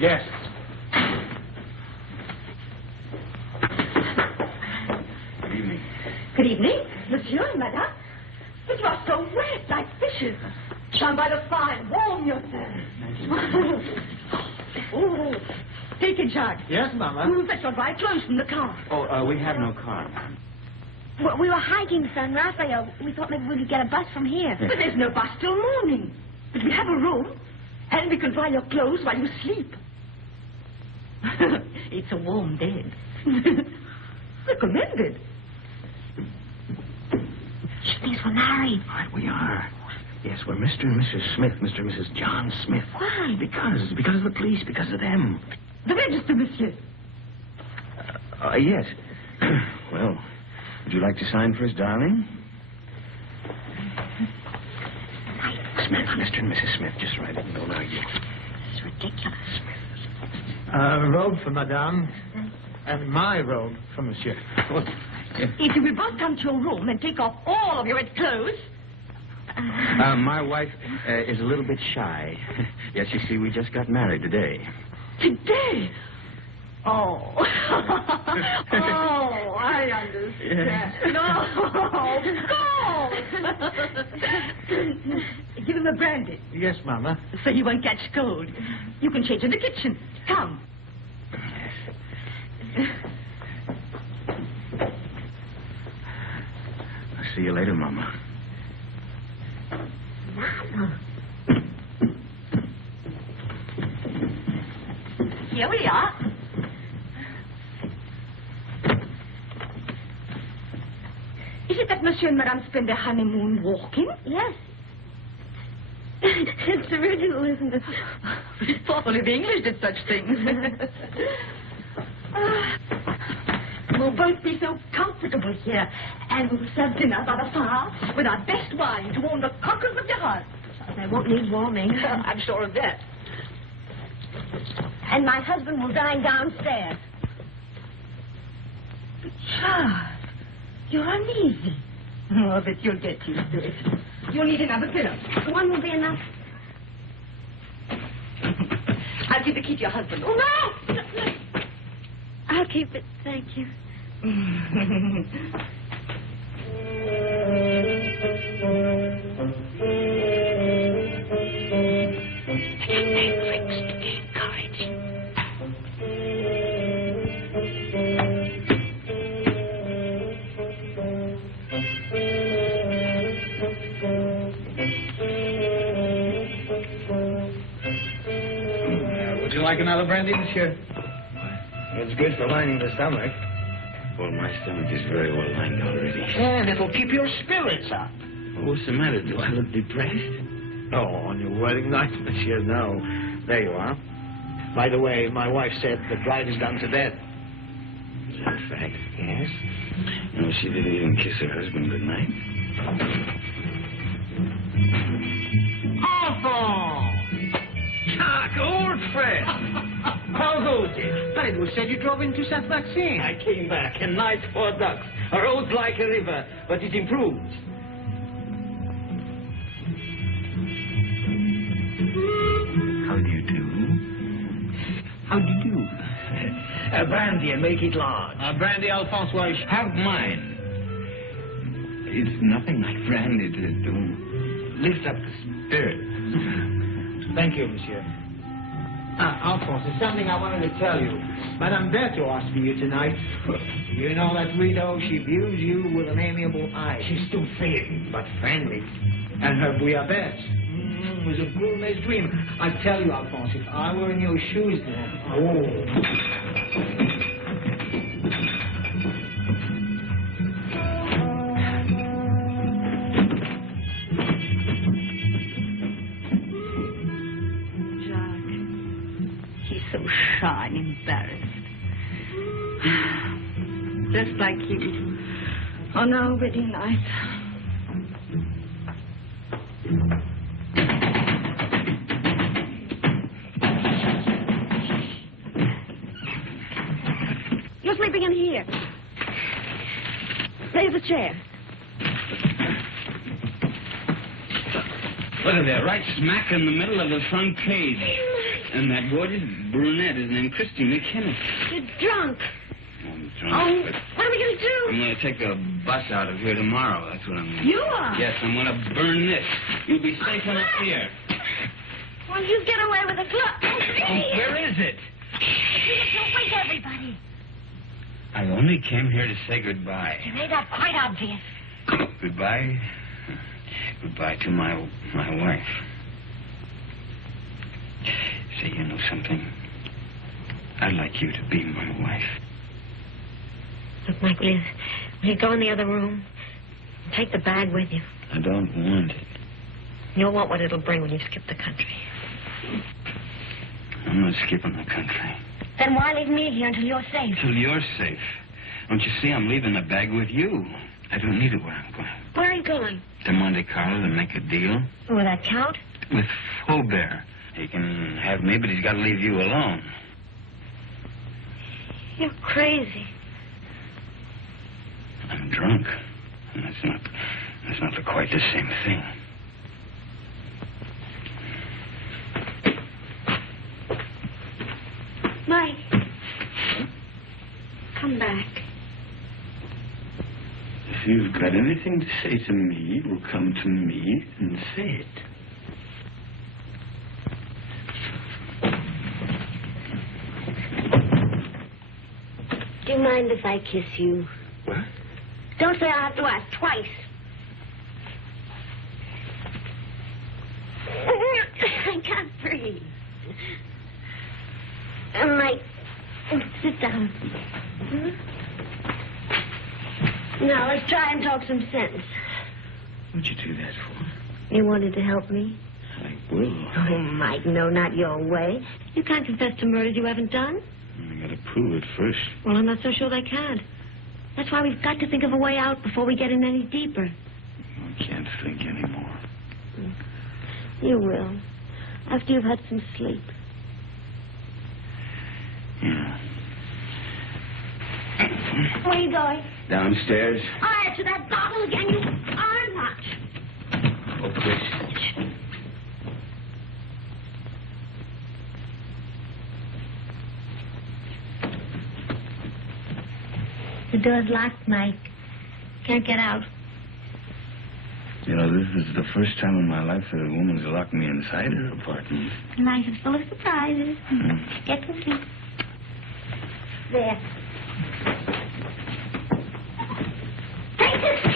Yes. Good evening. Good evening, monsieur and madame. But you are so wet, like fishes. Stand by the fire, warm yourselves. Oh, take it, Jacques. Yes, Mama. We'll fetch your dry clothes from the car. Oh, we have no car. Well, we were hiking San Rafael. We thought maybe we could get a bus from here. But there's no bus till morning. But we have a room, and we can dry your clothes while you sleep. It's a warm bed. Recommended. She thinks we're married. Right, we are. Yes, we're Mr. and Mrs. Smith, Mr. and Mrs. John Smith. Why? Because of the police, because of them. The register, monsieur. Yes. Well, would you like to sign for us, darling? Smith, Mr. and Mrs. Smith, just write it and don't argue. It's ridiculous. A robe for Madame, and my robe for Monsieur. If you will both come to your room and take off all of your wet clothes. My wife is a little bit shy. Yes, you see, we just got married today. Today? Oh. Oh, I understand. No, of course. Give him a brandy. Yes, Mama. So he won't catch cold. You can change in the kitchen. Come. I'll see you later, Mama. Madame. Here we are. Is it that Monsieur and Madame spend their honeymoon walking? Yes. It's original, isn't it? Thought only the English did such things. We'll both be so comfortable here, and we'll serve dinner by the fire with our best wine to warm the cockles of your heart. They won't need warming. I'm sure of that. And my husband will dine downstairs. But Charles, you're uneasy. Oh, but you'll get used to it. You'll need another pillow. One will be enough. I'll give the key to your husband. Oh, no! I'll keep it, thank you. Would you like another brandy, monsieur? It's good for lining the stomach. Well, my stomach is very well lined already. And it'll keep your spirits up. Well, what's the matter? Do I look depressed? Oh, on your wedding night, monsieur, no. There you are. By the way, my wife said the bride is done to death. Is that a fact? Yes. No, she didn't even kiss her husband goodnight. Enfant! Jack, old friend! How goes it? It was said you drove into Saint-Maxime. I came back, and nice for ducks. A road like a river, but it improved. How do you do? How do you do? A brandy and make it large. Brandy, Alphonse, why? Have mine. It's nothing like brandy to lift up the spirit. Thank you, monsieur. Alphonse, there's something I wanted to tell you. Madame Berthaud asked for you tonight. You know that widow, she views you with an amiable eye. She's too thin, but friendly. And her bouillabaisse was a gourmet's dream. I tell you, Alphonse, if I were in your shoes then... Oh... So shy and embarrassed. Just like you on our wedding night. You're sleeping in here. There's a chair. Look at that, right smack in the middle of the front page. And that gorgeous brunette is named Christine McKenna. You're drunk. I'm drunk. Oh, but what are we going to do? I'm going to take a bus out of here tomorrow. That's what I'm going to do. You are? Yes, I'm going to burn this. You'll be safe enough here. Well, you get away with a glove. Oh, where is it? Don't wake everybody. I only came here to say goodbye. You made that quite obvious. Goodbye? Goodbye to my wife. Say, you know something? I'd like you to be my wife. Look, Mike, will you go in the other room? Take the bag with you. I don't want it. You'll want what it'll bring when you skip the country. I'm not skipping the country. Then why leave me here until you're safe? Till you're safe. Don't you see I'm leaving the bag with you? I don't need it where I'm going. Where are you going? To Monte Carlo to make a deal. With that count? With Faubert. He can have me, but he's got to leave you alone. You're crazy. I'm drunk. And that's not quite the same thing. Mike. Come back. If you've got anything to say to me, you'll come to me and say it. Do you mind if I kiss you? What? Don't say I have to ask twice. can't breathe. Mike, sit down. Now, let's try and talk some sense. What'd you do that for? You wanted to help me? I will. Oh, Mike, no, not your way. You can't confess to murders you haven't done. I gotta prove it first. Well, I'm not so sure they can't. That's why we've got to think of a way out before we get in any deeper. I can't think anymore. You will. After you've had some sleep. Yeah. Where are you going? Downstairs. I'll answer that bottle again. You are not. Oh, Chris. The door's locked, Mike. Can't get out. You know, this is the first time in my life that a woman's locked me inside her apartment. Life is full of surprises. Get to sleep. There. Take this.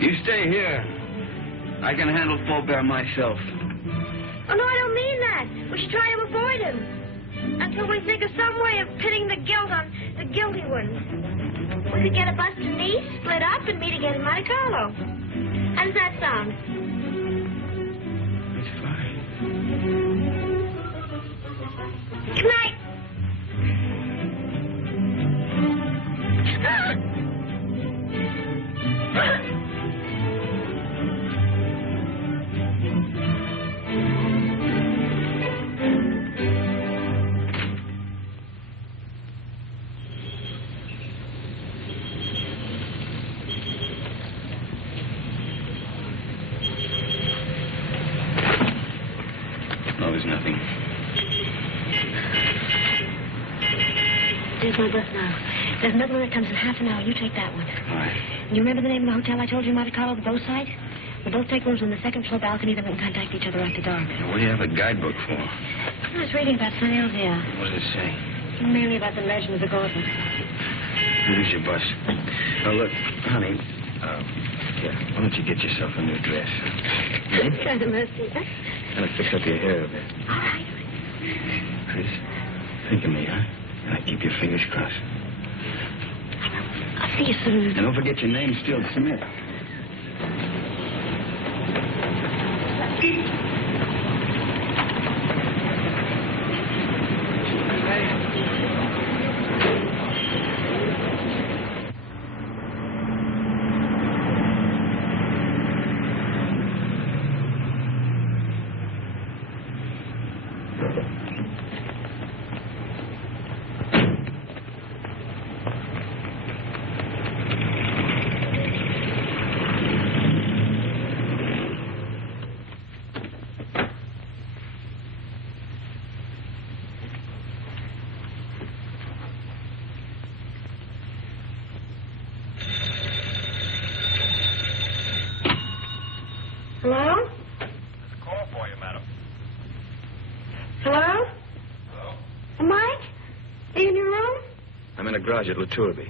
You stay here. I can handle Faubert myself. Oh, no, I don't mean that. We should try to avoid him. Until we think of some way of pitting the guilt on the guilty ones. We could get a bus to Nice, split up, and meet again in Monte Carlo. How does that sound? It's fine. Good night. No, there's nothing. There's my bus now. There's another one that comes in half an hour. You take that one. All right. You remember the name of the hotel I told you in Monte Carlo, the boat side? We'll both take rooms on the second floor balcony, then we can contact each other after dark. What do you have a guidebook for? I was reading about St. Elzea. What does it say? Mainly about the legend of the gauntlet. Here's your bus. Now, look, honey, here, why don't you get yourself a new dress? It's kind of messy, huh? Kind of fix up your hair a bit. All right. Chris, think of me, huh? And I keep your fingers crossed. I'll see you soon. And don't forget your name, still Smith. Hello? There's a call for you, madam. Hello? Hello? Mike? Are you in your room? I'm in a garage at Laturby.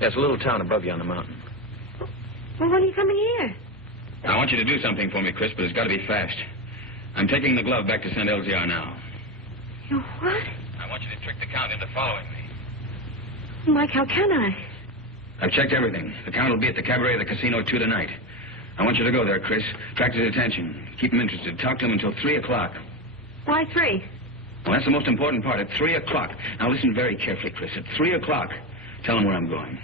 Yes, a little town above you on the mountain. Well, when are you coming here? I want you to do something for me, Chris, but it's got to be fast. I'm taking the glove back to St. Elzea now. You what? I want you to trick the Count into following me. Mike, how can I? I've checked everything. The Count will be at the cabaret of the casino 2 tonight. I want you to go there, Chris. Attract his attention. Keep him interested. Talk to him until 3 o'clock. Why 3? Well, that's the most important part. At 3 o'clock. Now, listen very carefully, Chris. At 3 o'clock, tell him where I'm going.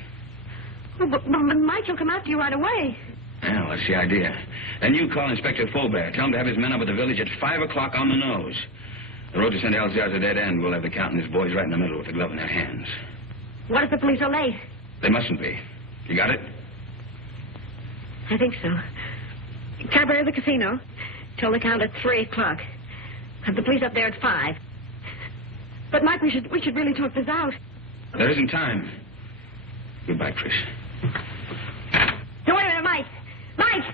Well, but Mike will come after you right away. Well, that's the idea. Then you call Inspector Faubert. Tell him to have his men up at the village at 5 o'clock on the nose. The road to St. Elzea is a dead end. We'll have the Count and his boys right in the middle with the glove in their hands. What if the police are late? They mustn't be. You got it? I think so. Cabaret of the casino. Till the count at 3 o'clock. Have the police up there at 5. But, Mike, we should really talk this out. There isn't time. Goodbye, Trish. No, wait a minute, Mike. Mike!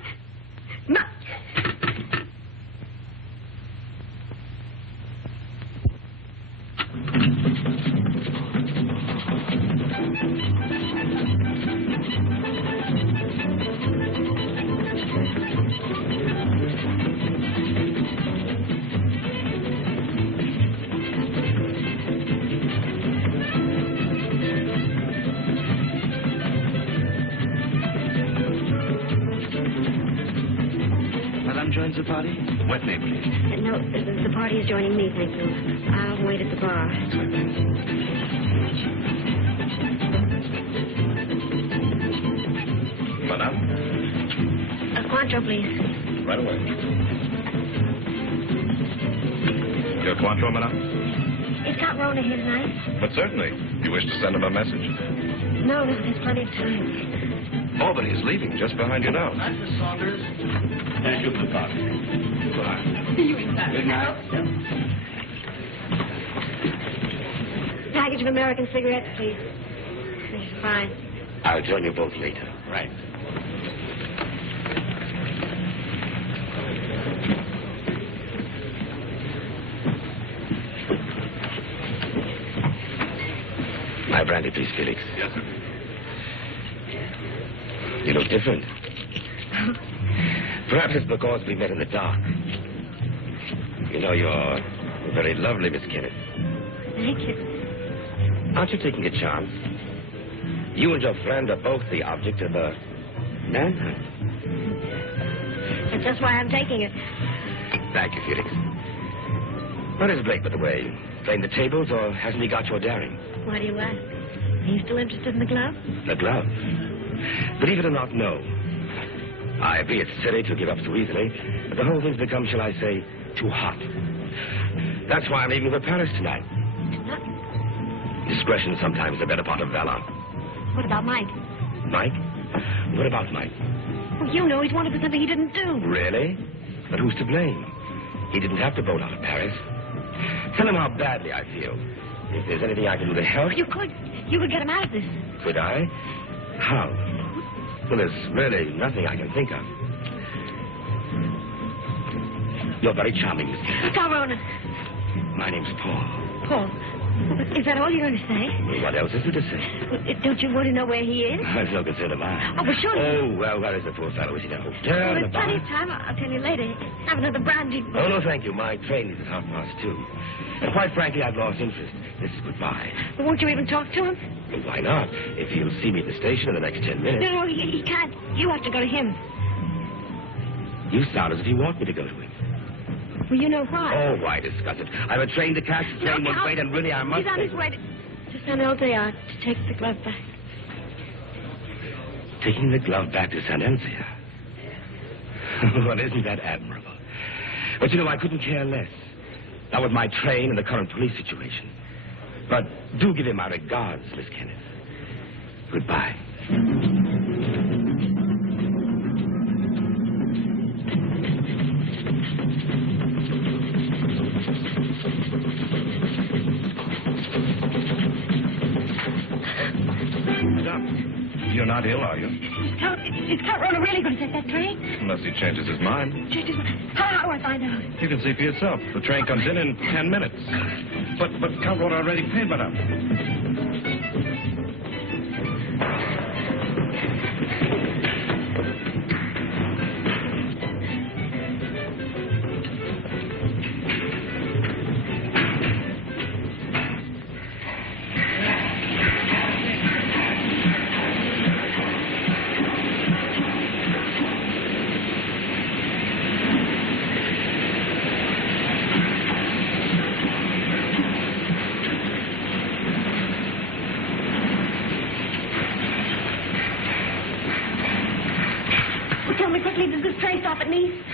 Joins the party? What name, please? No, the party is joining me, thank you. I'll wait at the bar. Madame? A Cointreau, please. Right away. Your Cointreau, madame? Is Count Rona here tonight? But certainly. You wish to send him a message? No, there's plenty of time. Oh, but he's leaving just behind you now. Mr. Saunders. Thank you for the party. Goodbye. See you inside. Good night. Package of American cigarettes, please. This is fine. I'll join you both later. Right. My brandy, please, Felix. Yes, sir. You look different. Perhaps it's because we met in the dark. You know, you're very lovely, Miss Kenneth. Thank you. Aren't you taking a chance? You and your friend are both the object of a manhunt. That's just why I'm taking it. Thank you, Felix. Where is Blake, by the way? Playing the tables, or hasn't he got your daring? Why do you ask? Are you still interested in the glove? The glove? Believe it or not, no. I agree it's silly to give up so easily, but the whole thing's become, shall I say, too hot. That's why I'm leaving for Paris tonight. Discretion sometimes the better part of valor. What about Mike? Mike? What about Mike? Well, you know he's wanted for something he didn't do. Really? But who's to blame? He didn't have to bolt out of Paris. Tell him how badly I feel. If there's anything I can do to help... You could get him out of this. Could I? How? Well, there's really nothing I can think of. You're very charming, Miss Kennedy. Corona. My name's Paul. Paul. Is that all you're going to say? Well, what else is there to say? Don't you want to know where he is? That's no concern of mine. Oh, well, surely... Oh, well, where is the poor fellow? Is he in a hotel? Well, in a there's bar? plenty of time. I'll tell you later. Have another brandy. Oh, no, thank you. My train is at 2:30. And quite frankly, I've lost interest. This is goodbye. But won't you even talk to him? Why not? If he'll see me at the station in the next 10 minutes. No, he can't. You have to go to him. You sound as if you want me to go to him. Well, you know why. Oh, why discuss it? I have a train to catch. The train won't wait, and really I must... He's on his way to San Elzea to take the glove back. Taking the glove back to San Elzea? Well, isn't that admirable? But, you know, I couldn't care less. Not with my train and the current police situation. But do give him my regards, Miss Kenneth. Goodbye. You're not ill, are you? Is Count Rona really going to take that train? Unless he changes his mind. How do I find out? You can see for yourself. The train comes in 10 minutes. But Count Rona already paid, madame.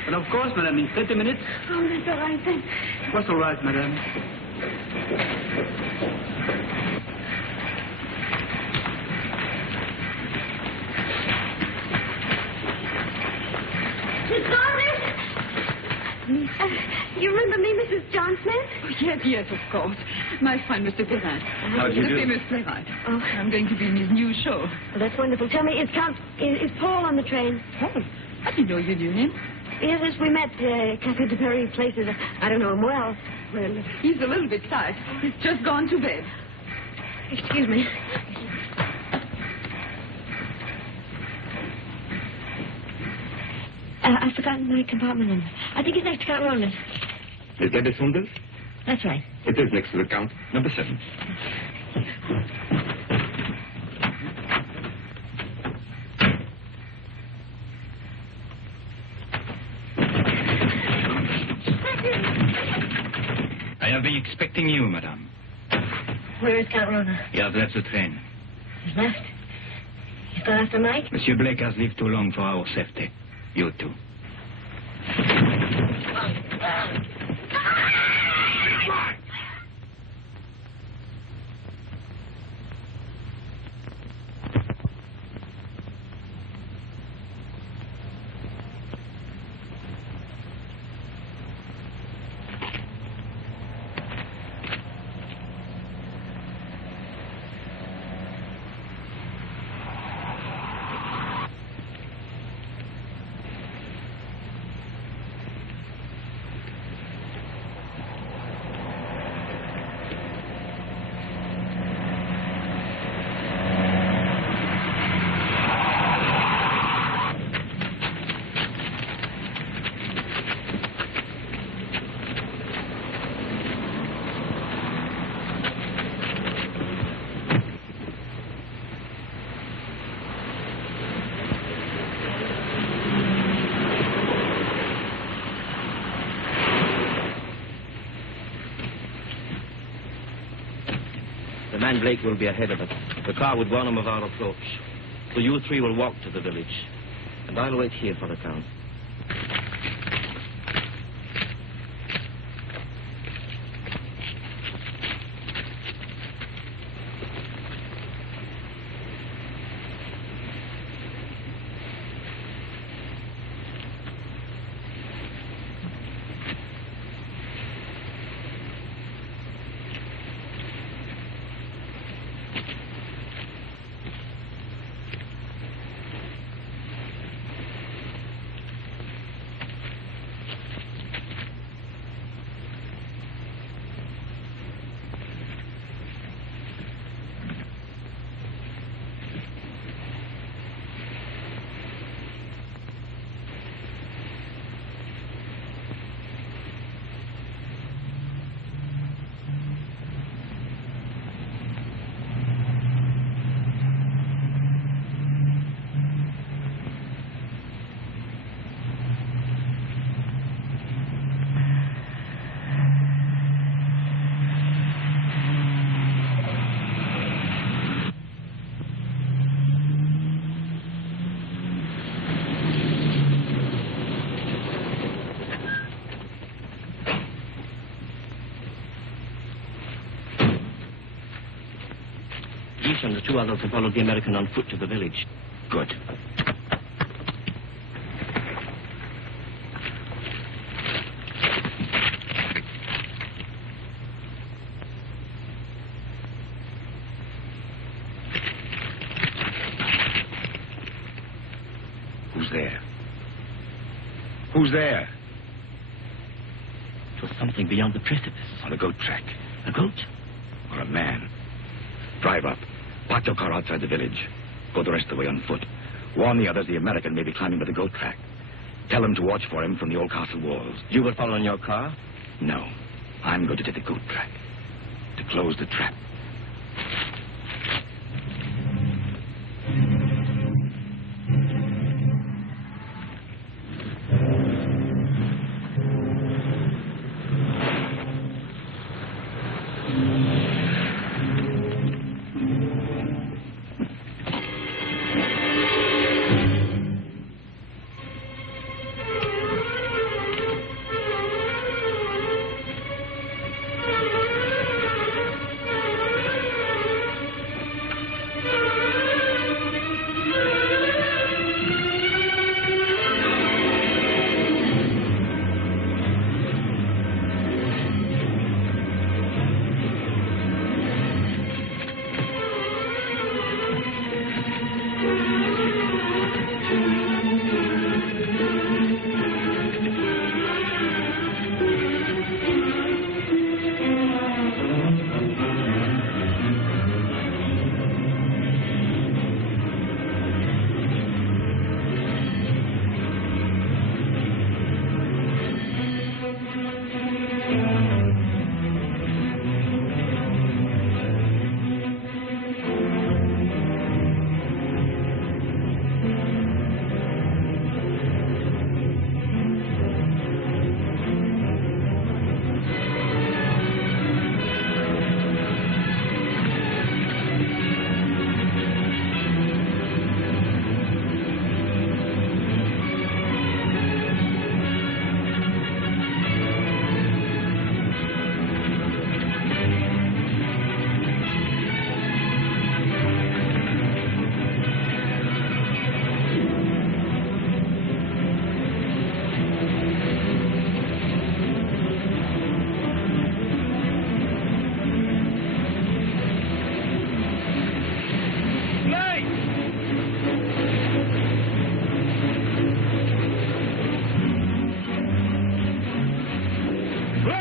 But of course, madame, in 30 minutes. Oh, that's all right, then. What's all right, madame? Miss Saunders? You remember me, Mrs. John Smith? Oh, yes, of course. My friend, Mr. Perrin. How do you the do? famous playwright. Oh. I'm going to be in his new show. Well, that's wonderful. Tell me, is Paul on the train? Paul? I didn't know you knew him. Yes, we met Cafe de Paris places. I don't know him well. Well, he's a little bit tired. He's just gone to bed. Excuse me. I've forgotten my compartment number. I think it's next to Count Roland. Is that the Saunders? That's right. It is next to the Count. Number 7. I have been expecting you, madame. Where is Count Roland? You have left the train. He's left. He's gone after Mike? Monsieur Blake has lived too long for our safety. You too. Man Blake will be ahead of us. The car would warn him of our approach. So you 3 will walk to the village. And I'll wait here for the Count. And the 2 others have followed the American on foot to the village. Good. Who's there? Who's there? It was something beyond the precipice. On a goat track. A goat? Or a man. Drive up. Park your car outside the village. Go the rest of the way on foot. Warn the others the American may be climbing by the goat track. Tell them to watch for him from the old castle walls. You will follow in your car? No. I'm going to take the goat track. To close the trap.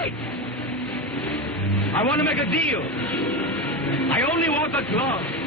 Wait! I want to make a deal. I only want the glove.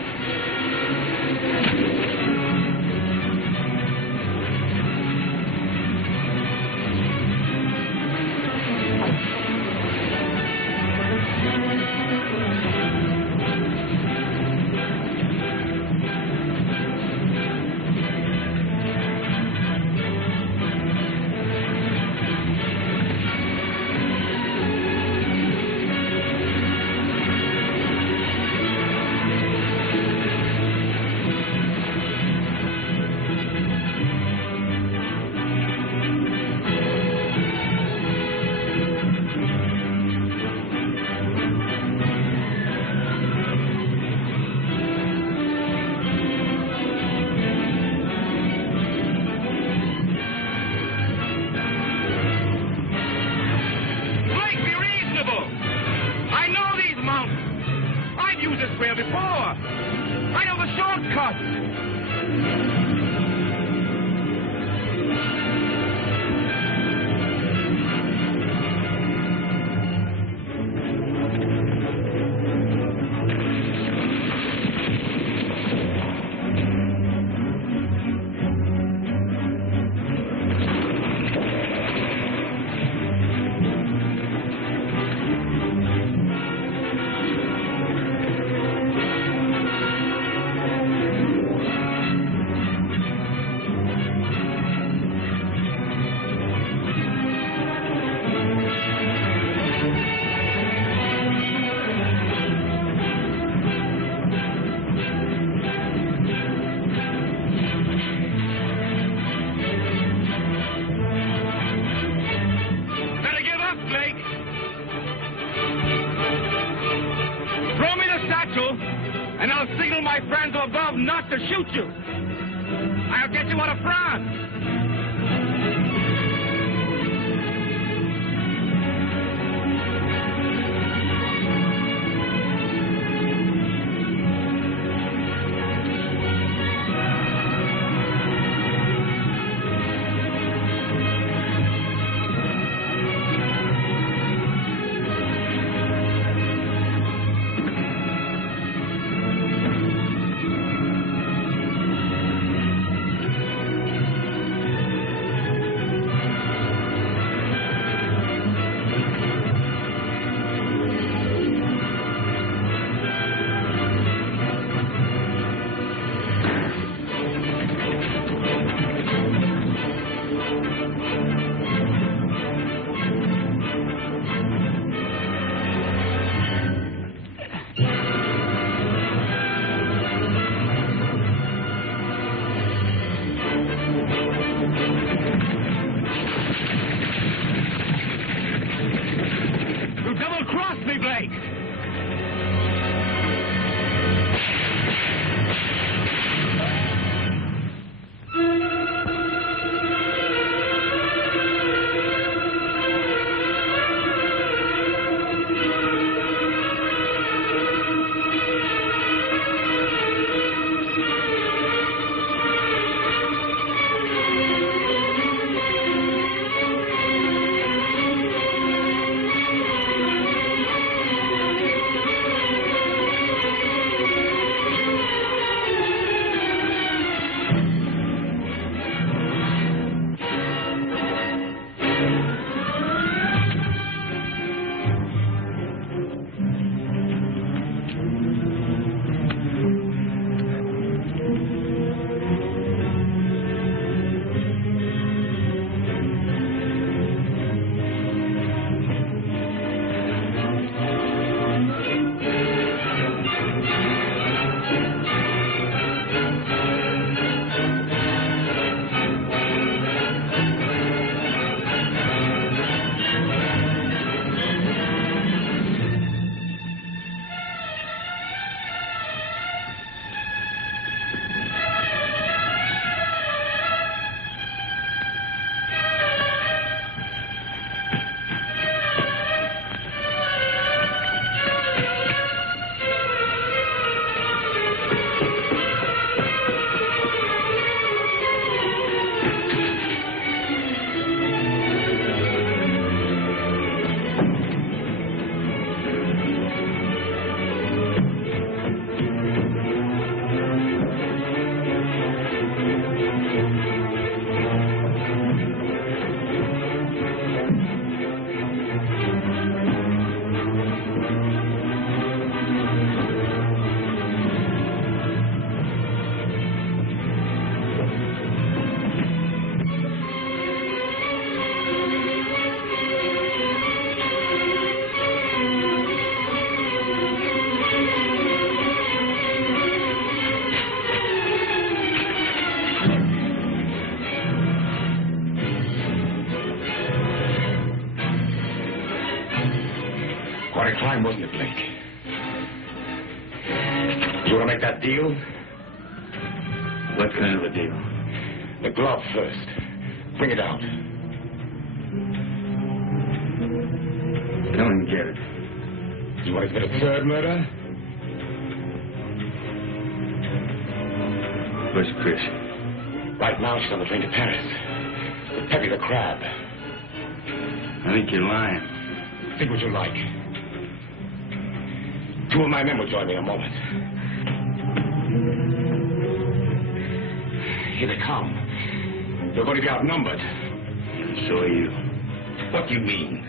and I'll signal my friends above not to shoot you. I'll get you out of France. Quite a climb, wasn't it, Blake? You want to make that deal? What kind of a deal? The glove first. Bring it out. I don't get it. You want to commit a third murder? Where's Chris? Right now, she's on the train to Paris. With Peppy the Crab. I think you're lying. Think what you like. Two of my men will join me in a moment. Here they come. They're going to be outnumbered. So are you. What do you mean?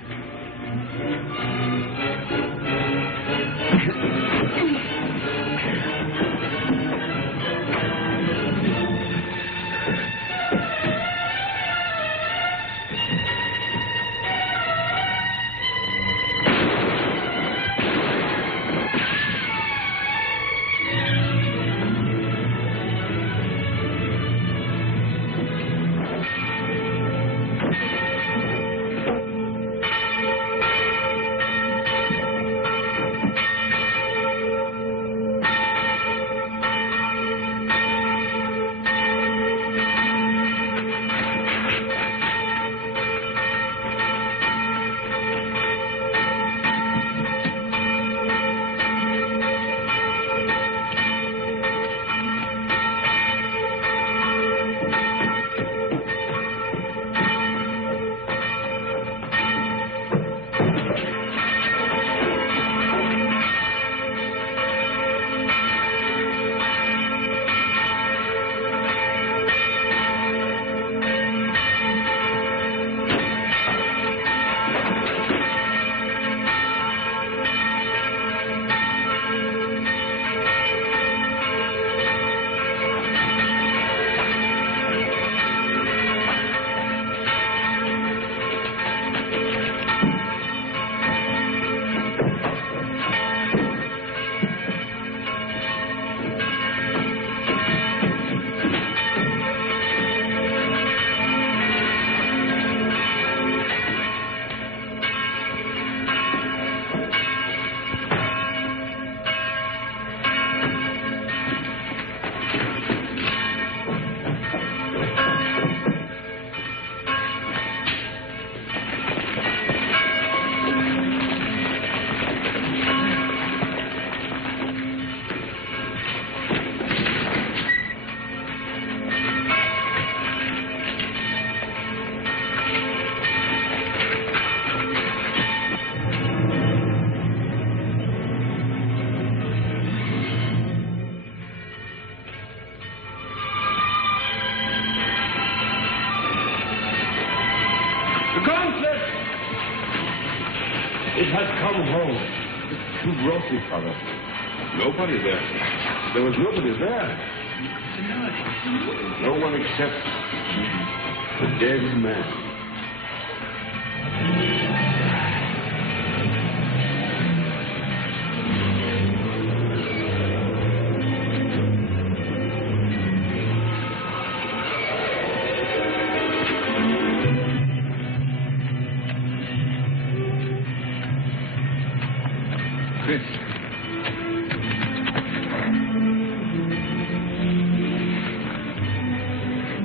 Gauntlet! It has come home. Who brought it, Father? Nobody there. There was nobody there. No one except the dead man. Chris.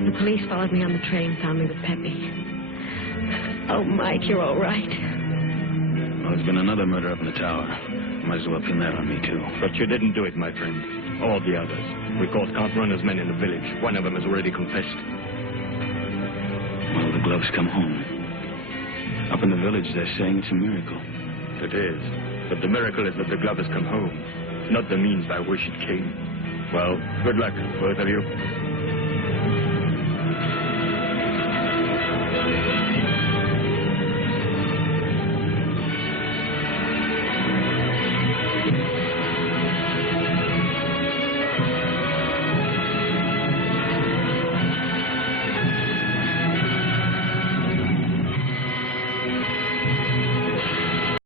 The police followed me on the train, found me with Peppy. Oh, Mike, you're all right. Well, there's been another murder up in the tower. Might as well pin that on me, too. But you didn't do it, my friend. All the others. We caught Runner's men in the village. One of them has already confessed. Well, the gloves come home. Up in the village, they're saying it's a miracle. It is. But the miracle is that the glove has come home, not the means by which it came. Well, good luck, both of you.